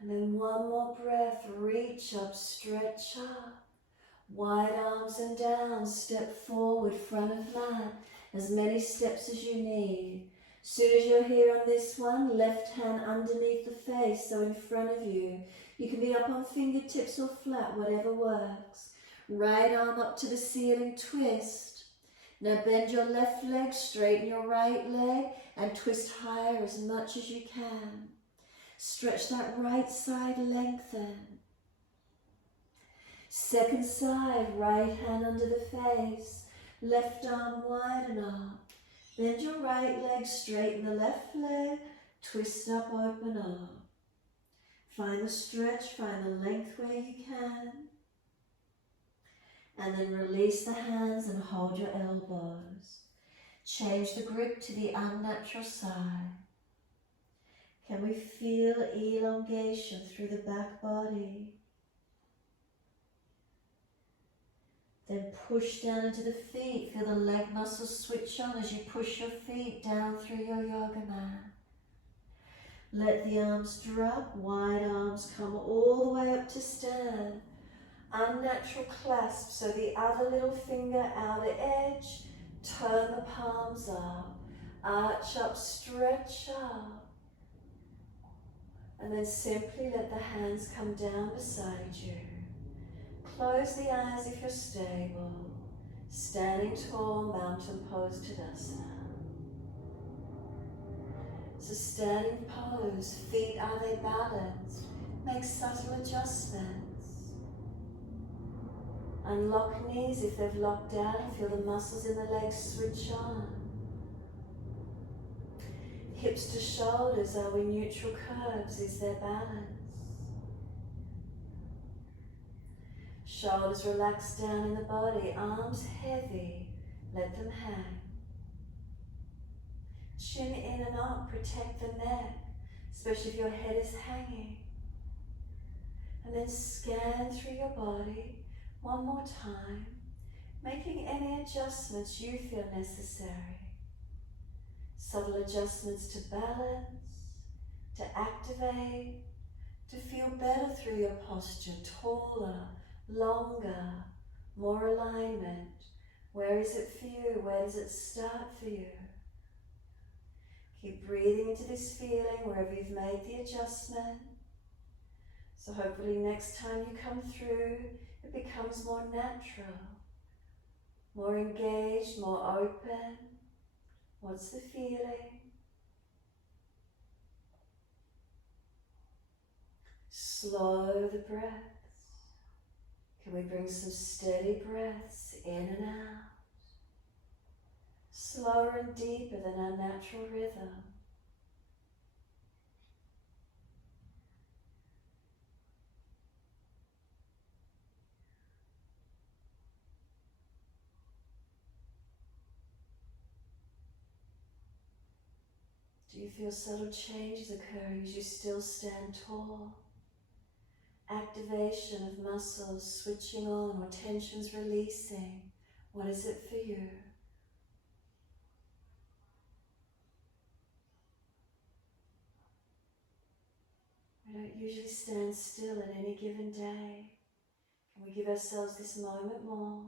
And then one more breath, reach up, stretch up. Wide arms and down, step forward, front of mat. As many steps as you need. As soon as you're here on this one, left hand underneath the face, so in front of you. You can be up on fingertips or flat, whatever works. Right arm up to the ceiling, twist. Now bend your left leg, straighten your right leg, and twist higher as much as you can. Stretch that right side, lengthen. Second side, right hand under the face, left arm widen up. Bend your right leg, straighten the left leg, Twist up, open up. Find the stretch, find the length where you can. And then release the hands and hold your elbows. Change the grip to the unnatural side. Can we feel elongation through the back body? Then push down into the feet. Feel the leg muscles switch on as you push your feet down through your yoga mat. Let the arms drop, wide arms come all the way up to stand. Unnatural clasp, so the other little finger outer edge, turn the palms up, arch up, stretch up. And then simply let the hands come down beside you. Close the eyes if you're stable. Standing tall, mountain pose Tadasana. So standing pose, feet, are they balanced? Make subtle adjustments. Unlock knees if they've locked out and feel the muscles in the legs switch on. Hips to shoulders, are we neutral curves? Is there balance? Shoulders relax down in the body, arms heavy, let them hang. Chin in and up, protect the neck, especially if your head is hanging. And then scan through your body one more time, making any adjustments you feel necessary. Subtle adjustments to balance, to activate, to feel better through your posture, taller, longer, more alignment. Where is it for you? Where does it start for you? Keep breathing into this feeling wherever you've made the adjustment. So hopefully next time you come through, it becomes more natural, more engaged, more open. What's the feeling? Slow the breaths. Can we bring some steady breaths in and out? Slower and deeper than our natural rhythm. Do you feel subtle changes occurring as you still stand tall? Activation of muscles switching on or tensions releasing. What is it for you? We don't usually stand still at any given day. Can we give ourselves this moment more?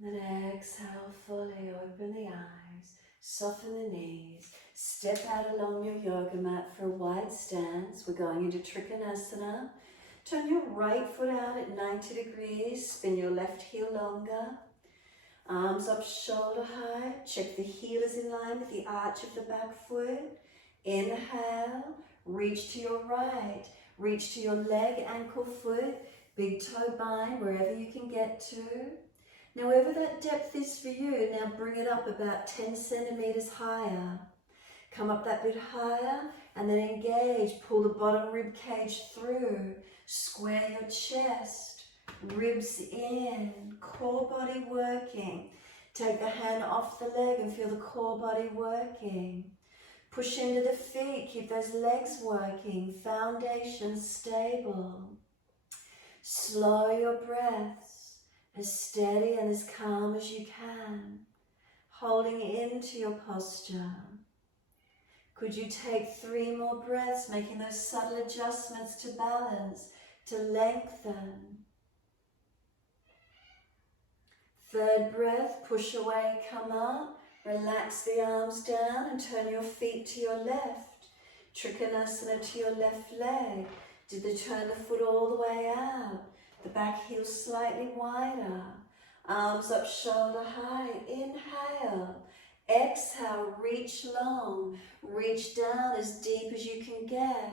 And then exhale fully, open the eyes, soften the knees, step out along your yoga mat for a wide stance. We're going into Trikanasana. Turn your right foot out at 90 degrees, spin your left heel longer. Arms up shoulder height, check the heel is in line with the arch of the back foot. Inhale, reach to your right, reach to your leg, ankle, foot, big toe bind, wherever you can get to. Now, wherever that depth is for you, now bring it up about 10 centimeters higher. Come up that bit higher and then engage. Pull the bottom rib cage through. Square your chest, ribs in, core body working. Take the hand off the leg and feel the core body working. Push into the feet, keep those legs working. Foundation stable. Slow your breaths. As steady and as calm as you can, holding into your posture. Could you take 3 more breaths, making those subtle adjustments to balance, to lengthen. 3rd breath, push away, come up, relax the arms down and turn your feet to your left. Trikanasana to your left leg. Did they turn the foot all the way out? The back heel slightly wider. Arms up shoulder height. Inhale. Exhale, reach long. Reach down as deep as you can get.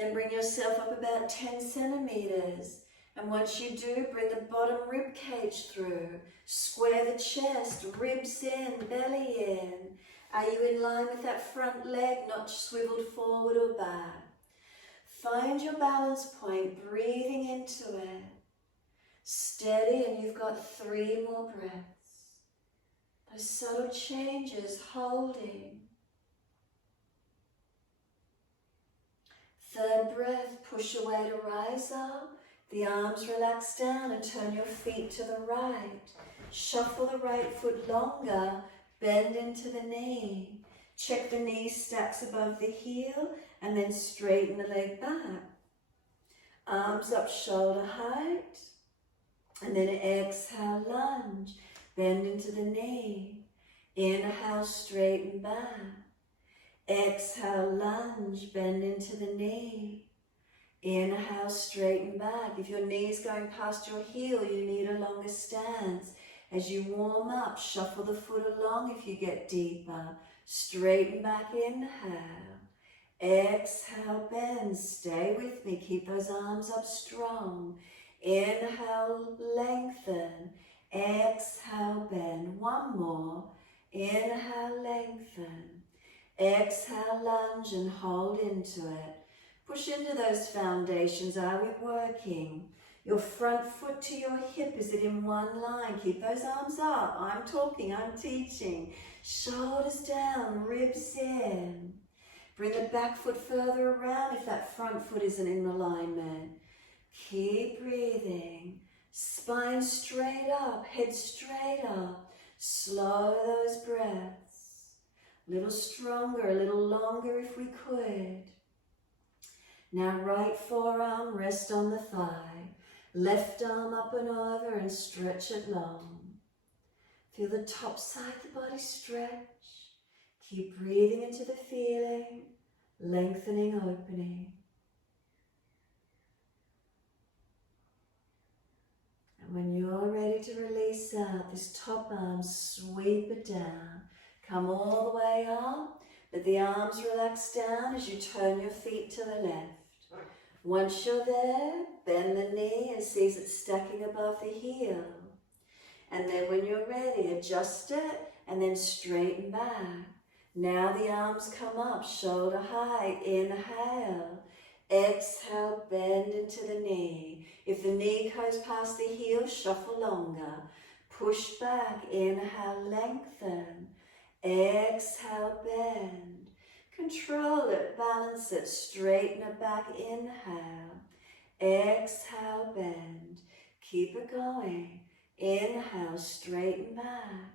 Then bring yourself up about 10 centimeters. And once you do, bring the bottom rib cage through. Square the chest, ribs in, belly in. Are you in line with that front leg, not swiveled forward or back? Find your balance point, breathing into it. Steady, and you've got 3 more breaths. Those subtle changes, holding. 3rd breath, push away to rise up. The arms relax down and turn your feet to the right. Shuffle the right foot longer, bend into the knee. Check the knee stacks above the heel and then straighten the leg back. Arms up shoulder height. And then exhale, lunge. Bend into the knee. Inhale, straighten back. Exhale, lunge, bend into the knee. Inhale, straighten back. If your knee is going past your heel, you need a longer stance. As you warm up, shuffle the foot along if you get deeper. Straighten back, inhale. Exhale, bend. Stay with me. Keep those arms up strong. Inhale, lengthen. Exhale, bend. 1 more. Inhale, lengthen. Exhale, lunge and hold into it. Push into those foundations. Are we working? Your front foot to your hip, is it in one line? Keep those arms up. I'm talking, I'm teaching. Shoulders down, ribs in. Bring the back foot further around if that front foot isn't in alignment. Keep breathing. Spine straight up, head straight up. Slow those breaths. A little stronger, a little longer if we could. Now right forearm, rest on the thigh. Left arm up and over and stretch it long. Feel the top side of the body stretch. Keep breathing into the feeling, lengthening, opening. And when you're ready to release out, this top arm, sweep it down. Come all the way up. Let the arms relax down as you turn your feet to the left. Once you're there, bend the knee and seize it stacking above the heel. And then when you're ready, adjust it and then straighten back. Now the arms come up, shoulder height. Inhale. Exhale, bend into the knee. If the knee goes past the heel, shuffle longer. Push back. Inhale, lengthen. Exhale, bend. Control it, balance it, straighten it back. Inhale. Exhale, bend. Keep it going. Inhale, straighten back.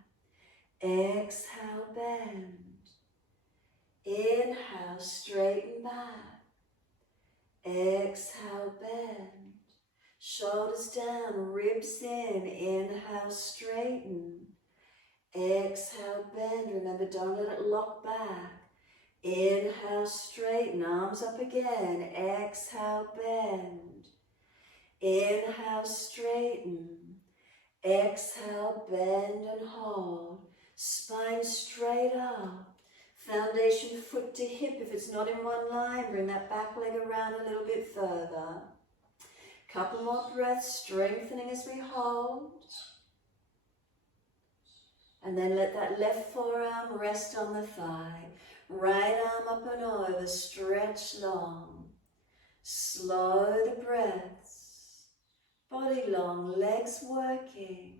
Exhale, bend. Inhale, straighten back. Exhale, bend. Shoulders down, ribs in. Inhale, straighten. Exhale, bend. Remember, don't let it lock back. Inhale, straighten. Arms up again. Exhale, bend. Inhale, straighten. Exhale, bend and hold. Spine straight up. Foundation foot to hip. If it's not in one line, bring that back leg around a little bit further. Couple more breaths, strengthening as we hold. And then let that left forearm rest on the thigh. Right arm up and over, stretch long. Slow the breaths. Body long, legs working.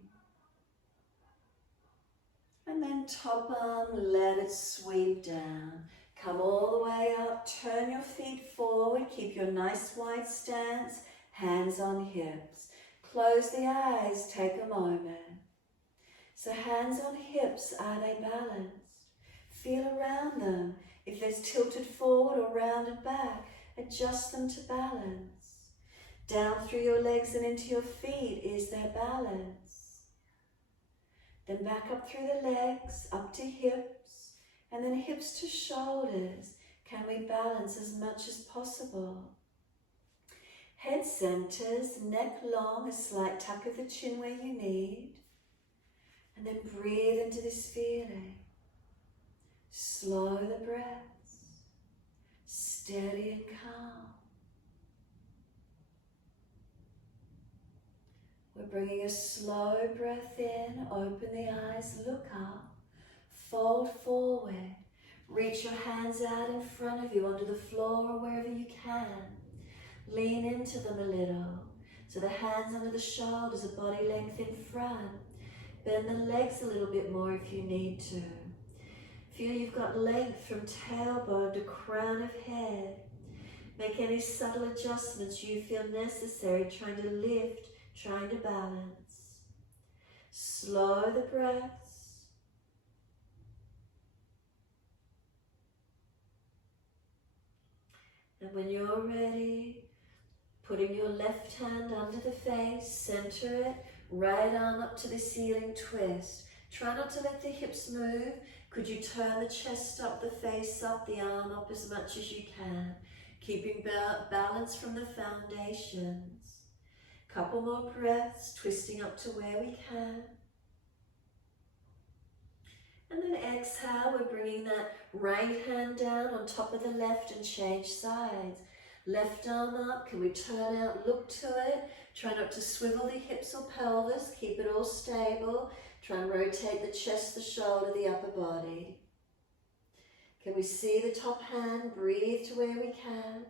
And then top arm, let it sweep down. Come all the way up, turn your feet forward, keep your nice wide stance, hands on hips. Close the eyes, take a moment. So hands on hips, are they balanced? Feel around them. If there's tilted forward or rounded back, adjust them to balance. Down through your legs and into your feet, is there balance? Then back up through the legs, up to hips, and then hips to shoulders. Can we balance as much as possible? Head centers, neck long, a slight tuck of the chin where you need. And then breathe into this feeling. Slow the breaths, steady and calm. We're bringing a slow breath in, open the eyes, look up, fold forward, reach your hands out in front of you onto the floor or wherever you can. Lean into them a little, so the hands under the shoulders are body length in front. Bend the legs a little bit more if you need to. Feel you've got length from tailbone to crown of head. Make any subtle adjustments you feel necessary, trying to lift, trying to balance. Slow the breaths. And when you're ready, putting your left hand under the face, center it, right arm up to the ceiling, twist. Try not to let the hips move. Could you turn the chest up, the face up, the arm up as much as you can? Keeping balance from the foundations. Couple more breaths, twisting up to where we can. And then exhale, we're bringing that right hand down on top of the left and change sides. Left arm up, can we turn out, look to it. Try not to swivel the hips or pelvis, keep it all stable. Try and rotate the chest, the shoulder, the upper body. Can we see the top hand? Breathe to where we can.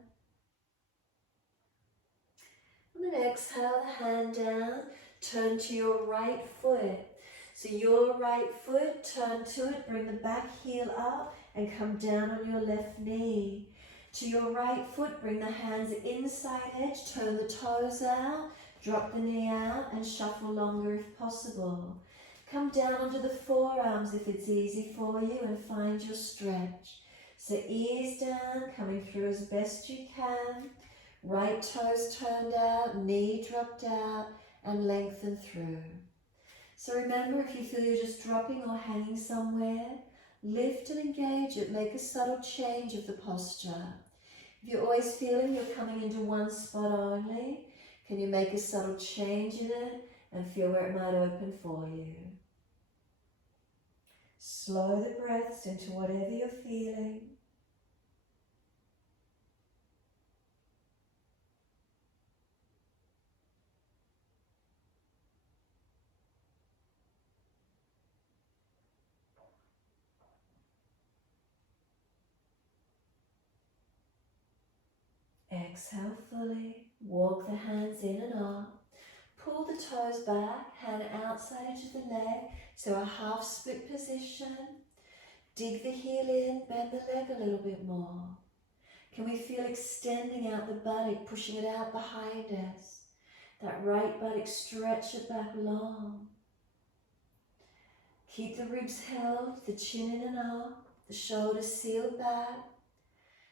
And then exhale the hand down, turn to your right foot. So your right foot, turn to it, bring the back heel up and come down on your left knee. To your right foot, bring the hands inside edge, turn the toes out, drop the knee out and shuffle longer if possible. Come down onto the forearms if it's easy for you and find your stretch. So ease down, coming through as best you can. Right toes turned out, knee dropped out and lengthen through. So remember, if you feel you're just dropping or hanging somewhere, lift and engage it, make a subtle change of the posture. If you're always feeling you're coming into one spot only, can you make a subtle change in it and feel where it might open for you? Slow the breaths into whatever you're feeling. Exhale fully, walk the hands in and up, pull the toes back, hand outside edge of the leg, so a half split position. Dig the heel in, bend the leg a little bit more. Can we feel extending out the buttock, pushing it out behind us? That right buttock, stretch it back long. Keep the ribs held, the chin in and up, the shoulders sealed back.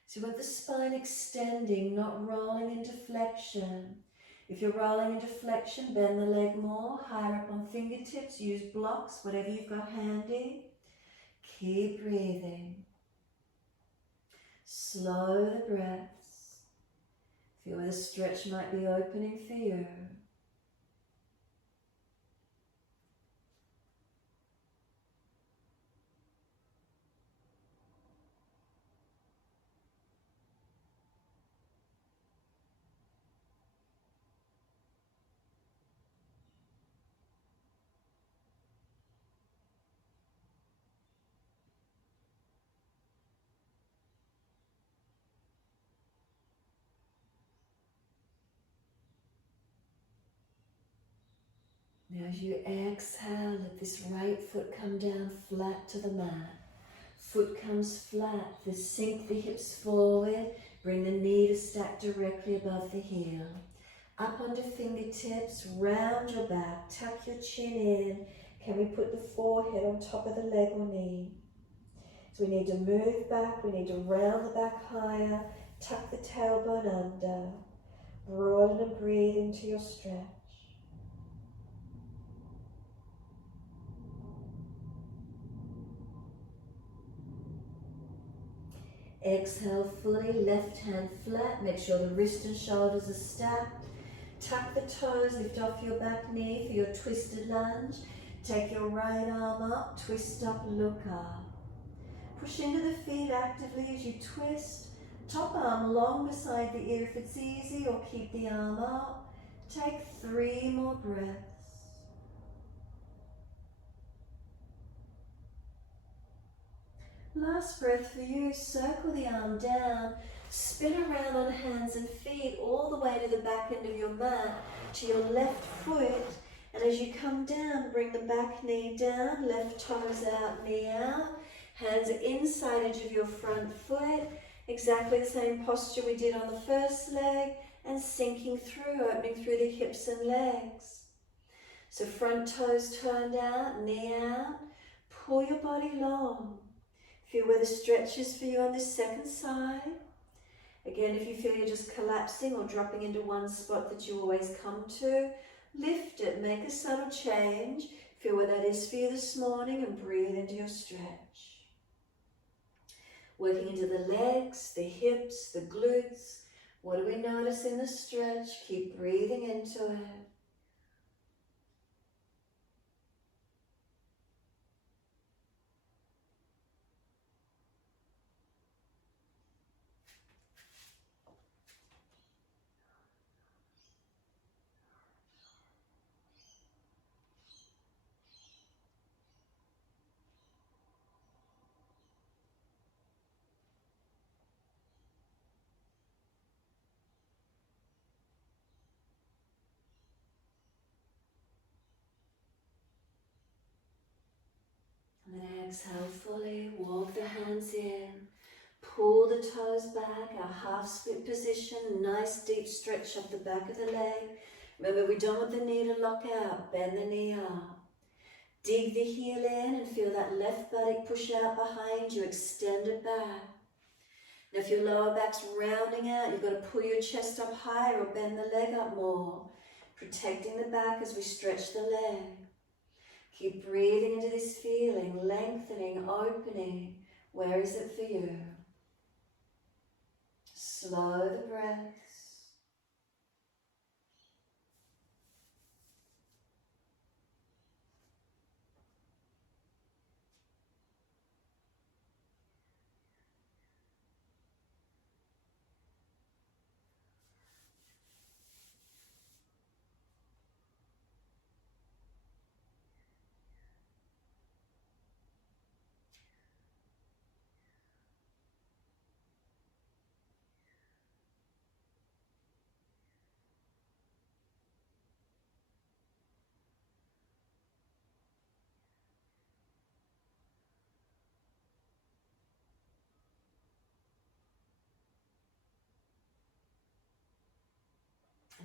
So with the spine extending, not rolling into flexion. If you're rolling into flexion, bend the leg more, higher up on fingertips, use blocks, whatever you've got handy. Keep breathing. Slow the breaths. Feel where the stretch might be opening for you. Now as you exhale, let this right foot come down flat to the mat. Foot comes flat, sink the hips forward, bring the knee to stack directly above the heel. Up onto fingertips, round your back, tuck your chin in. Can we put the forehead on top of the leg or knee? So we need to move back, we need to round the back higher, tuck the tailbone under, broaden and breathe into your stretch. Exhale fully, left hand flat, make sure the wrist and shoulders are stacked. Tuck the toes, lift off your back knee for your twisted lunge. Take your right arm up, twist up, look up. Push into the feet actively as you twist. Top arm long beside the ear if it's easy, or keep the arm up. Take 3 more breaths. Last breath for you. Circle the arm down. Spin around on hands and feet all the way to the back end of your mat, to your left foot. And as you come down, bring the back knee down, left toes out, knee out. Hands are inside edge of your front foot. Exactly the same posture we did on the first leg, and sinking through, opening through the hips and legs. So front toes turned out, knee out. Pull your body long. Feel where the stretch is for you on this second side. Again, if you feel you're just collapsing or dropping into one spot that you always come to, lift it, make a subtle change. Feel where that is for you this morning and breathe into your stretch. Working into the legs, the hips, the glutes. What do we notice in the stretch? Keep breathing into it. And then exhale fully, walk the hands in, pull the toes back, our half split position, nice deep stretch up the back of the leg. Remember, we don't want the knee to lock out, bend the knee up. Dig the heel in and feel that left buttock push out behind you, extend it back. Now if your lower back's rounding out, you've got to pull your chest up higher or bend the leg up more, protecting the back as we stretch the leg. Keep breathing into this feeling, lengthening, opening. Where is it for you? Slow the breaths.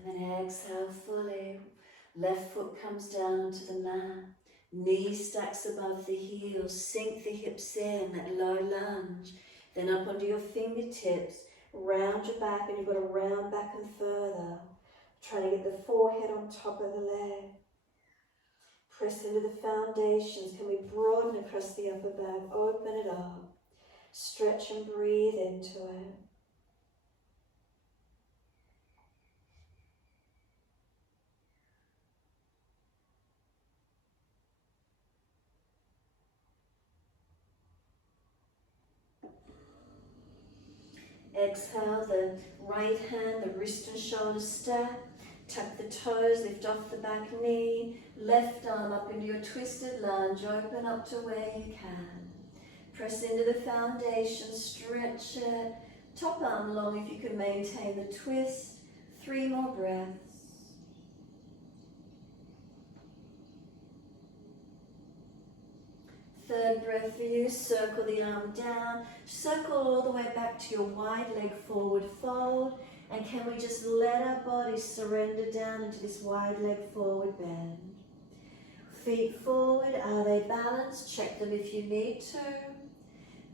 And then exhale fully. Left foot comes down to the mat. Knee stacks above the heels. Sink the hips in, that low lunge. Then up onto your fingertips. Round your back, and you've got to round back and further. Trying to get the forehead on top of the leg. Press into the foundations. Can we broaden across the upper back? Open it up. Stretch and breathe into it. Exhale, the right hand, the wrist and shoulder stack. Tuck the toes, lift off the back knee. Left arm up into your twisted lunge. Open up to where you can. Press into the foundation, stretch it. Top arm long if you can maintain the twist. 3 more breaths. Third breath for you, circle the arm down, circle all the way back to your wide leg forward fold, and can we just let our body surrender down into this wide leg forward bend. Feet forward, are they balanced? Check them if you need to.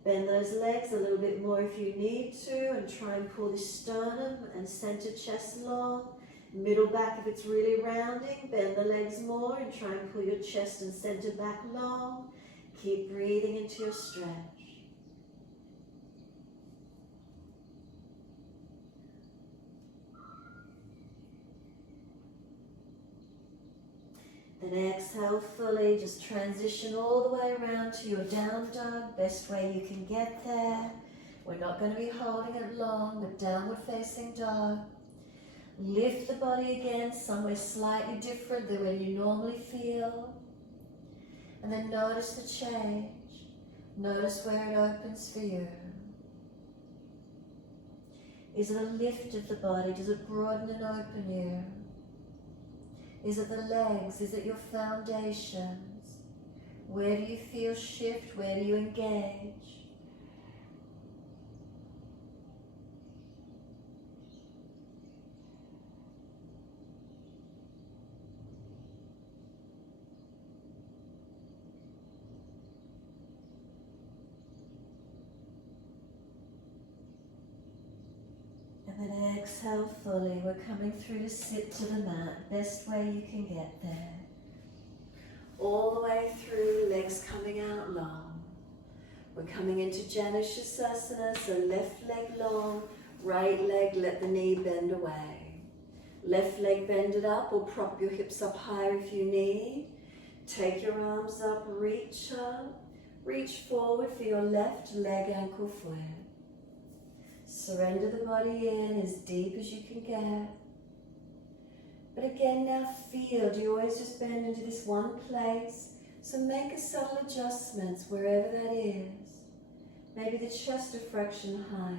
Bend those legs a little bit more if you need to, and try and pull the sternum and center chest long. Middle back if it's really rounding, bend the legs more and try and pull your chest and center back long. Keep breathing into your stretch. Then exhale fully, just transition all the way around to your down dog, best way you can get there. We're not going to be holding it long, but downward facing dog. Lift the body again somewhere slightly different than where you normally feel. And then notice the change. Notice where it opens for you. Is it a lift of the body? Does it broaden and open you? Is it the legs? Is it your foundations? Where do you feel shift? Where do you engage? And then exhale fully. We're coming through to sit to the mat. Best way you can get there. All the way through, legs coming out long. We're coming into Janusasana, so left leg long, right leg, let the knee bend away. Left leg bend it up or prop your hips up higher if you need. Take your arms up, reach forward for your left leg, ankle, foot. Surrender the body in as deep as you can get. But again, now feel, do you always just bend into this one place? So make a subtle adjustments wherever that is. Maybe the chest a fraction higher.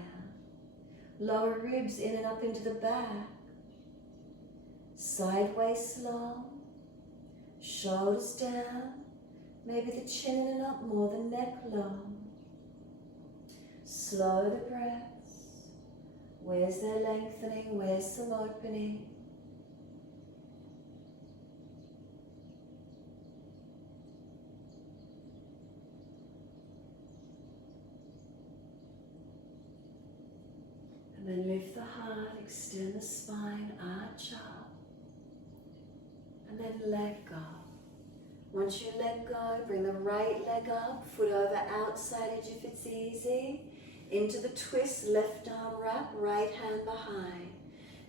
Lower ribs in and up into the back. Sideways long. Shoulders down. Maybe the chin in and up more, the neck long. Slow the breaths. Where's there lengthening? Where's some opening? And then lift the heart, extend the spine, arch up. And then let go. Once you let go, bring the right leg up, foot over outside edge if it's easy. Into the twist, left arm wrap, right hand behind.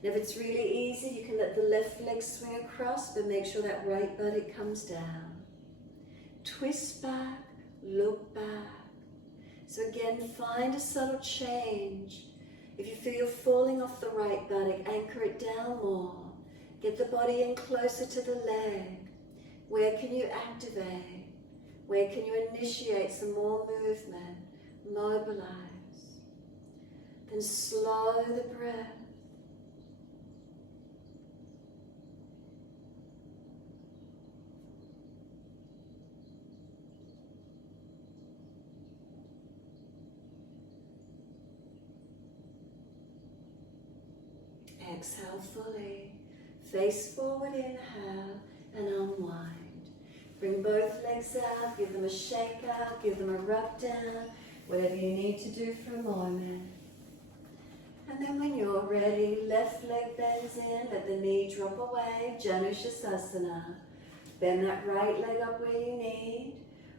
And if it's really easy, you can let the left leg swing across, but make sure that right buttock comes down. Twist back, look back. So again, find a subtle change. If you feel you're falling off the right buttock, anchor it down more. Get the body in closer to the leg. Where can you activate? Where can you initiate some more movement? Mobilize. Then slow the breath. Exhale fully. Face forward, inhale, and unwind. Bring both legs out, give them a shake out, give them a rub down, whatever you need to do for a moment. And then when you're ready, left leg bends in, let the knee drop away, Janusasana. Bend that right leg up where you need.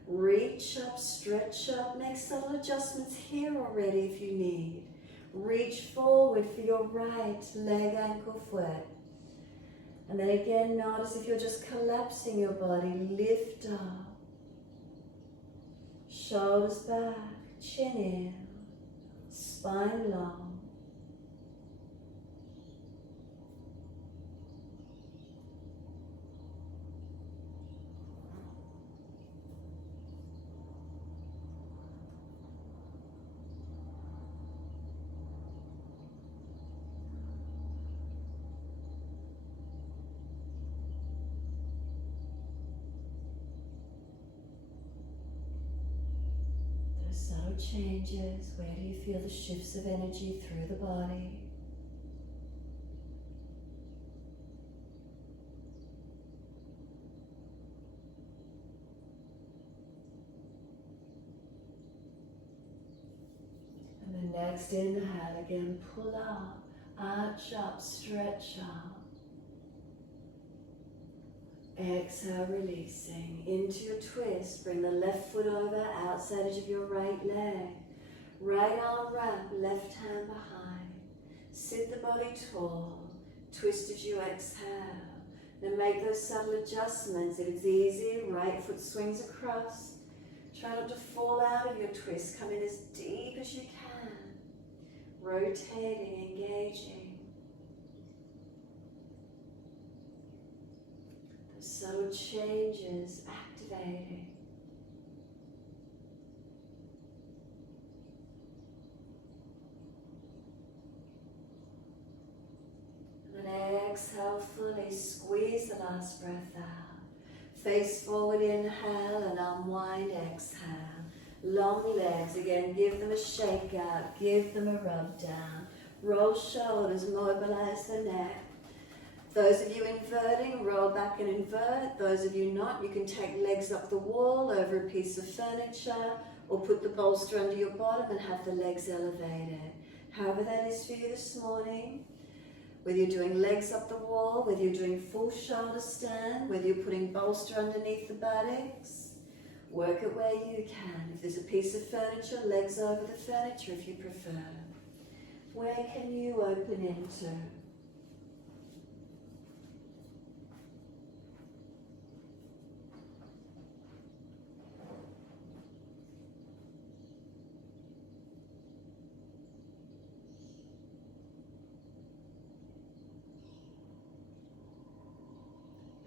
Reach up, stretch up, make subtle adjustments here already if you need. Reach forward for your right leg, ankle, foot. And then again, notice if you're just collapsing your body, lift up. Shoulders back, chin in, spine long. Subtle changes. Where do you feel the shifts of energy through the body? And then next inhale again, pull up, arch up, stretch up. Exhale, releasing. Into your twist, bring the left foot over, outside edge of your right leg. Right arm wrap, left hand behind. Sit the body tall. Twist as you exhale. Then make those subtle adjustments. If it's easy, right foot swings across. Try not to fall out of your twist. Come in as deep as you can. Rotating, engaging. Subtle changes, activating. the last breath out. Face forward, inhale, and unwind, exhale. Long legs, again, give them a shake out, give them a rub down. Roll shoulders, mobilize the neck. Those of you inverting, roll back and invert. Those of you not, you can take legs up the wall over a piece of furniture, or put the bolster under your bottom and have the legs elevated. However that is for you this morning. Whether you're doing legs up the wall, whether you're doing full shoulder stand, whether you're putting bolster underneath the buttocks, work it where you can. If there's a piece of furniture, legs over the furniture if you prefer. Where can you open into?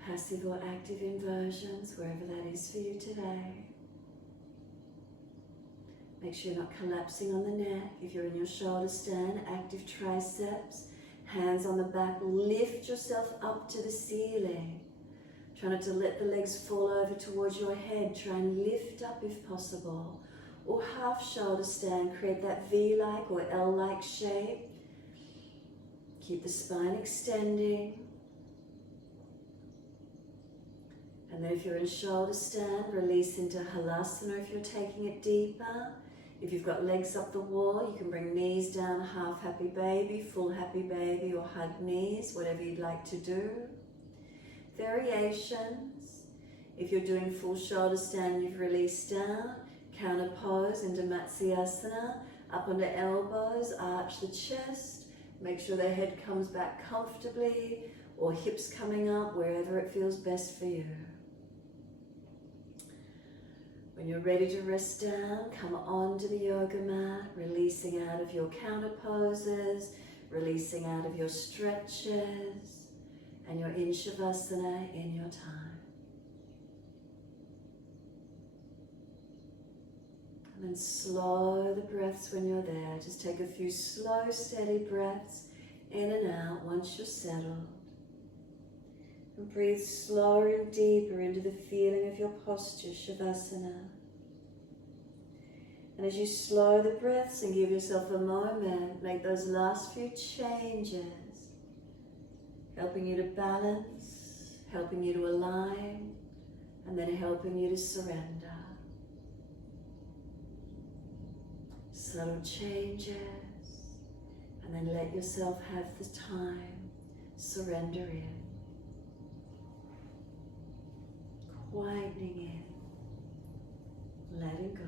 Passive or active inversions, wherever that is for you today. Make sure you're not collapsing on the neck. If you're in your shoulder stand, active triceps, hands on the back, lift yourself up to the ceiling. Try not to let the legs fall over towards your head. Try and lift up if possible. Or half shoulder stand, create that V-like or L-like shape. Keep the spine extending. And then if you're in shoulder stand, release into Halasana if you're taking it deeper. If you've got legs up the wall, you can bring knees down, half happy baby, full happy baby, or hug knees, whatever you'd like to do. Variations. If you're doing full shoulder stand, you've released down, counter pose into Matsyasana, up onto elbows, arch the chest, make sure the head comes back comfortably, or hips coming up, wherever it feels best for you. When you're ready to rest down, come onto the yoga mat, releasing out of your counter poses, releasing out of your stretches, and you're in Shavasana in your time. And then slow the breaths when you're there. Just take a few slow, steady breaths in and out once you're settled. And breathe slower and deeper into the feeling of your posture, Shavasana. And as you slow the breaths and give yourself a moment, make those last few changes, helping you to balance, helping you to align, and then helping you to surrender. Subtle changes, and then let yourself have the time, surrender in. Quietening in, letting go.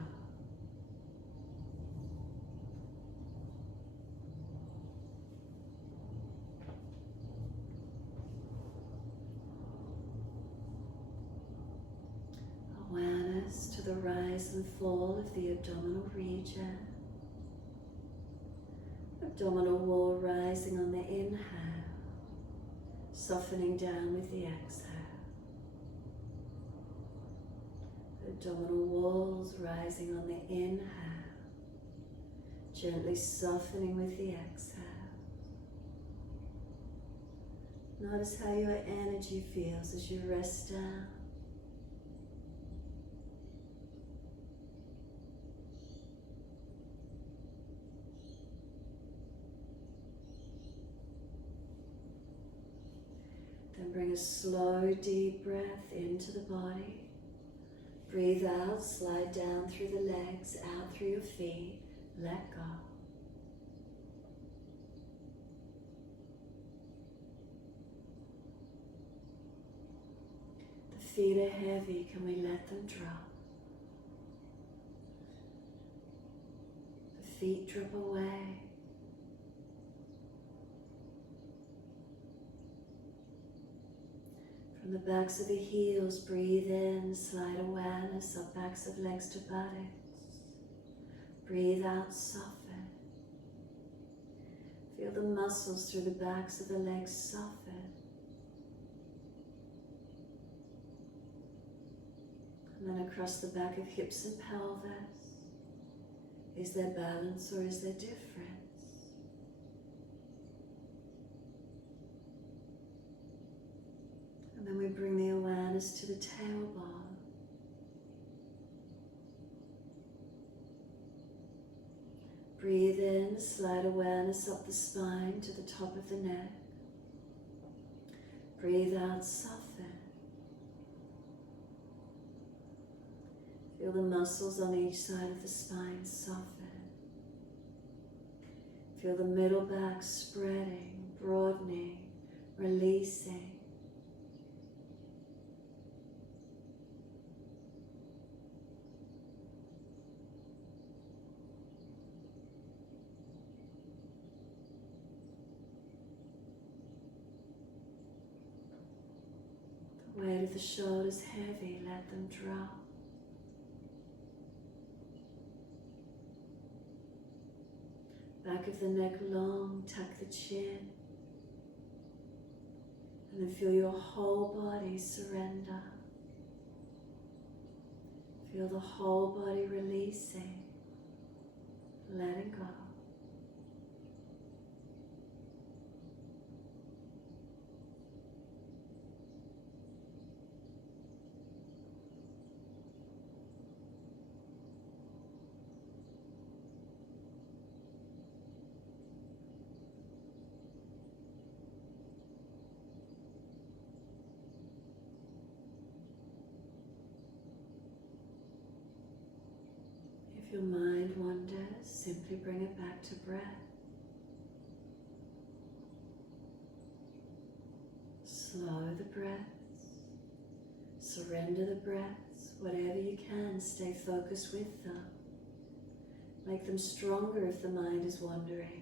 Awareness to the rise and fall of the abdominal region. Abdominal wall rising on the inhale, softening down with the exhale. Abdominal walls rising on the inhale, gently softening with the exhale. Notice how your energy feels as you rest down. Then bring a slow, deep breath into the body. Breathe out, slide down through the legs, out through your feet, let go. The feet are heavy, can we let them drop? The feet drop away. From the backs of the heels, breathe in, slide awareness up backs of legs to buttocks. Breathe out, soften. Feel the muscles through the backs of the legs soften. And then across the back of hips and pelvis. Is there balance or is there difference? And then awareness to the tailbone. Breathe in, slide awareness up the spine to the top of the neck. Breathe out, soften. Feel the muscles on each side of the spine soften. Feel the middle back spreading, broadening, releasing. The weight of the shoulders heavy, let them drop. Back of the neck long, tuck the chin. And then feel your whole body surrender. Feel the whole body releasing, letting go. If your mind wanders, simply bring it back to breath. Slow the breaths, surrender the breaths, whatever you can, stay focused with them. Make them stronger if the mind is wandering.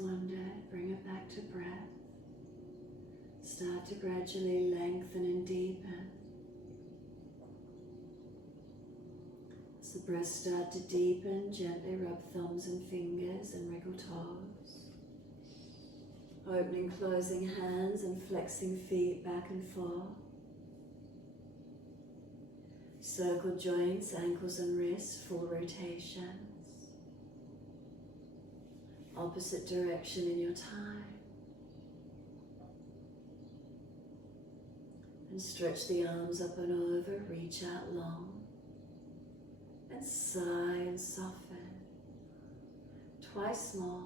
Wandered, bring it back to breath. Start to gradually lengthen and deepen. As the breath starts to deepen, gently rub thumbs and fingers and wriggle toes. Opening, closing hands and flexing feet back and forth. Circle joints, ankles and wrists, full rotation. Opposite direction in your time. And stretch the arms up and over, reach out long. And sigh and soften. Twice more.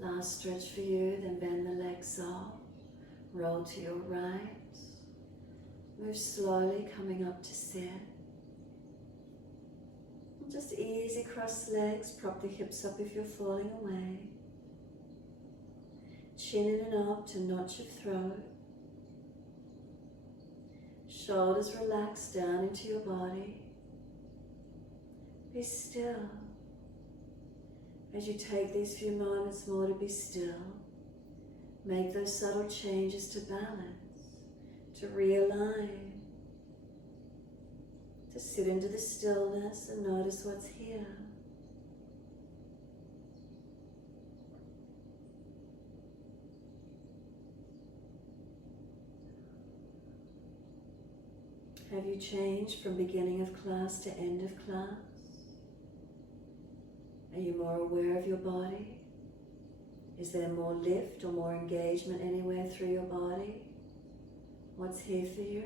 Last stretch for you, then bend the legs up, roll to your right, move slowly coming up to sit. And just easy cross legs, prop the hips up if you're falling away. Chin in and up to notch of throat. Shoulders relax down into your body. Be still. As you take these few moments more to be still, make those subtle changes to balance, to realign, to sit into the stillness and notice what's here. Have you changed from beginning of class to end of class? Are you more aware of your body? Is there more lift or more engagement anywhere through your body? What's here for you?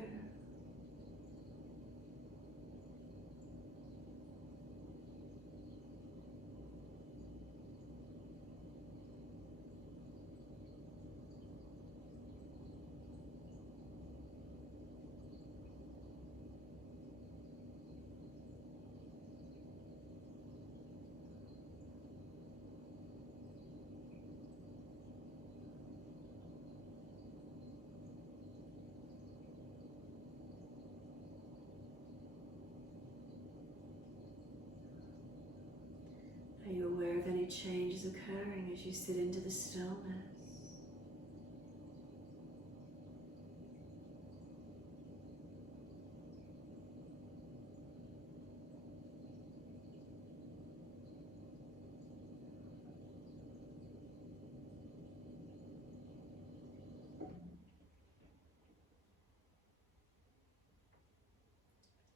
Are you aware of any changes occurring as you sit into the stillness?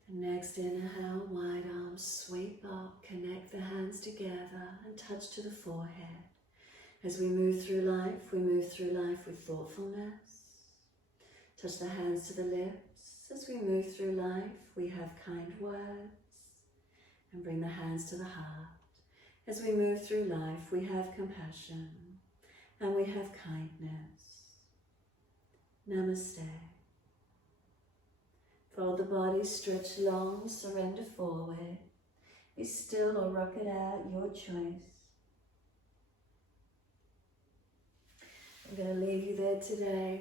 The next inhale, wide arms sweep up, connect the hands together and touch to the forehead. As we move through life with thoughtfulness. Touch the hands to the lips. As we move through life, we have kind words. And bring the hands to the heart. As we move through life, we have compassion and we have kindness. Namaste. Fold the body, stretch long, surrender forward. Be still or rock it out, your choice. I'm going to leave you there today.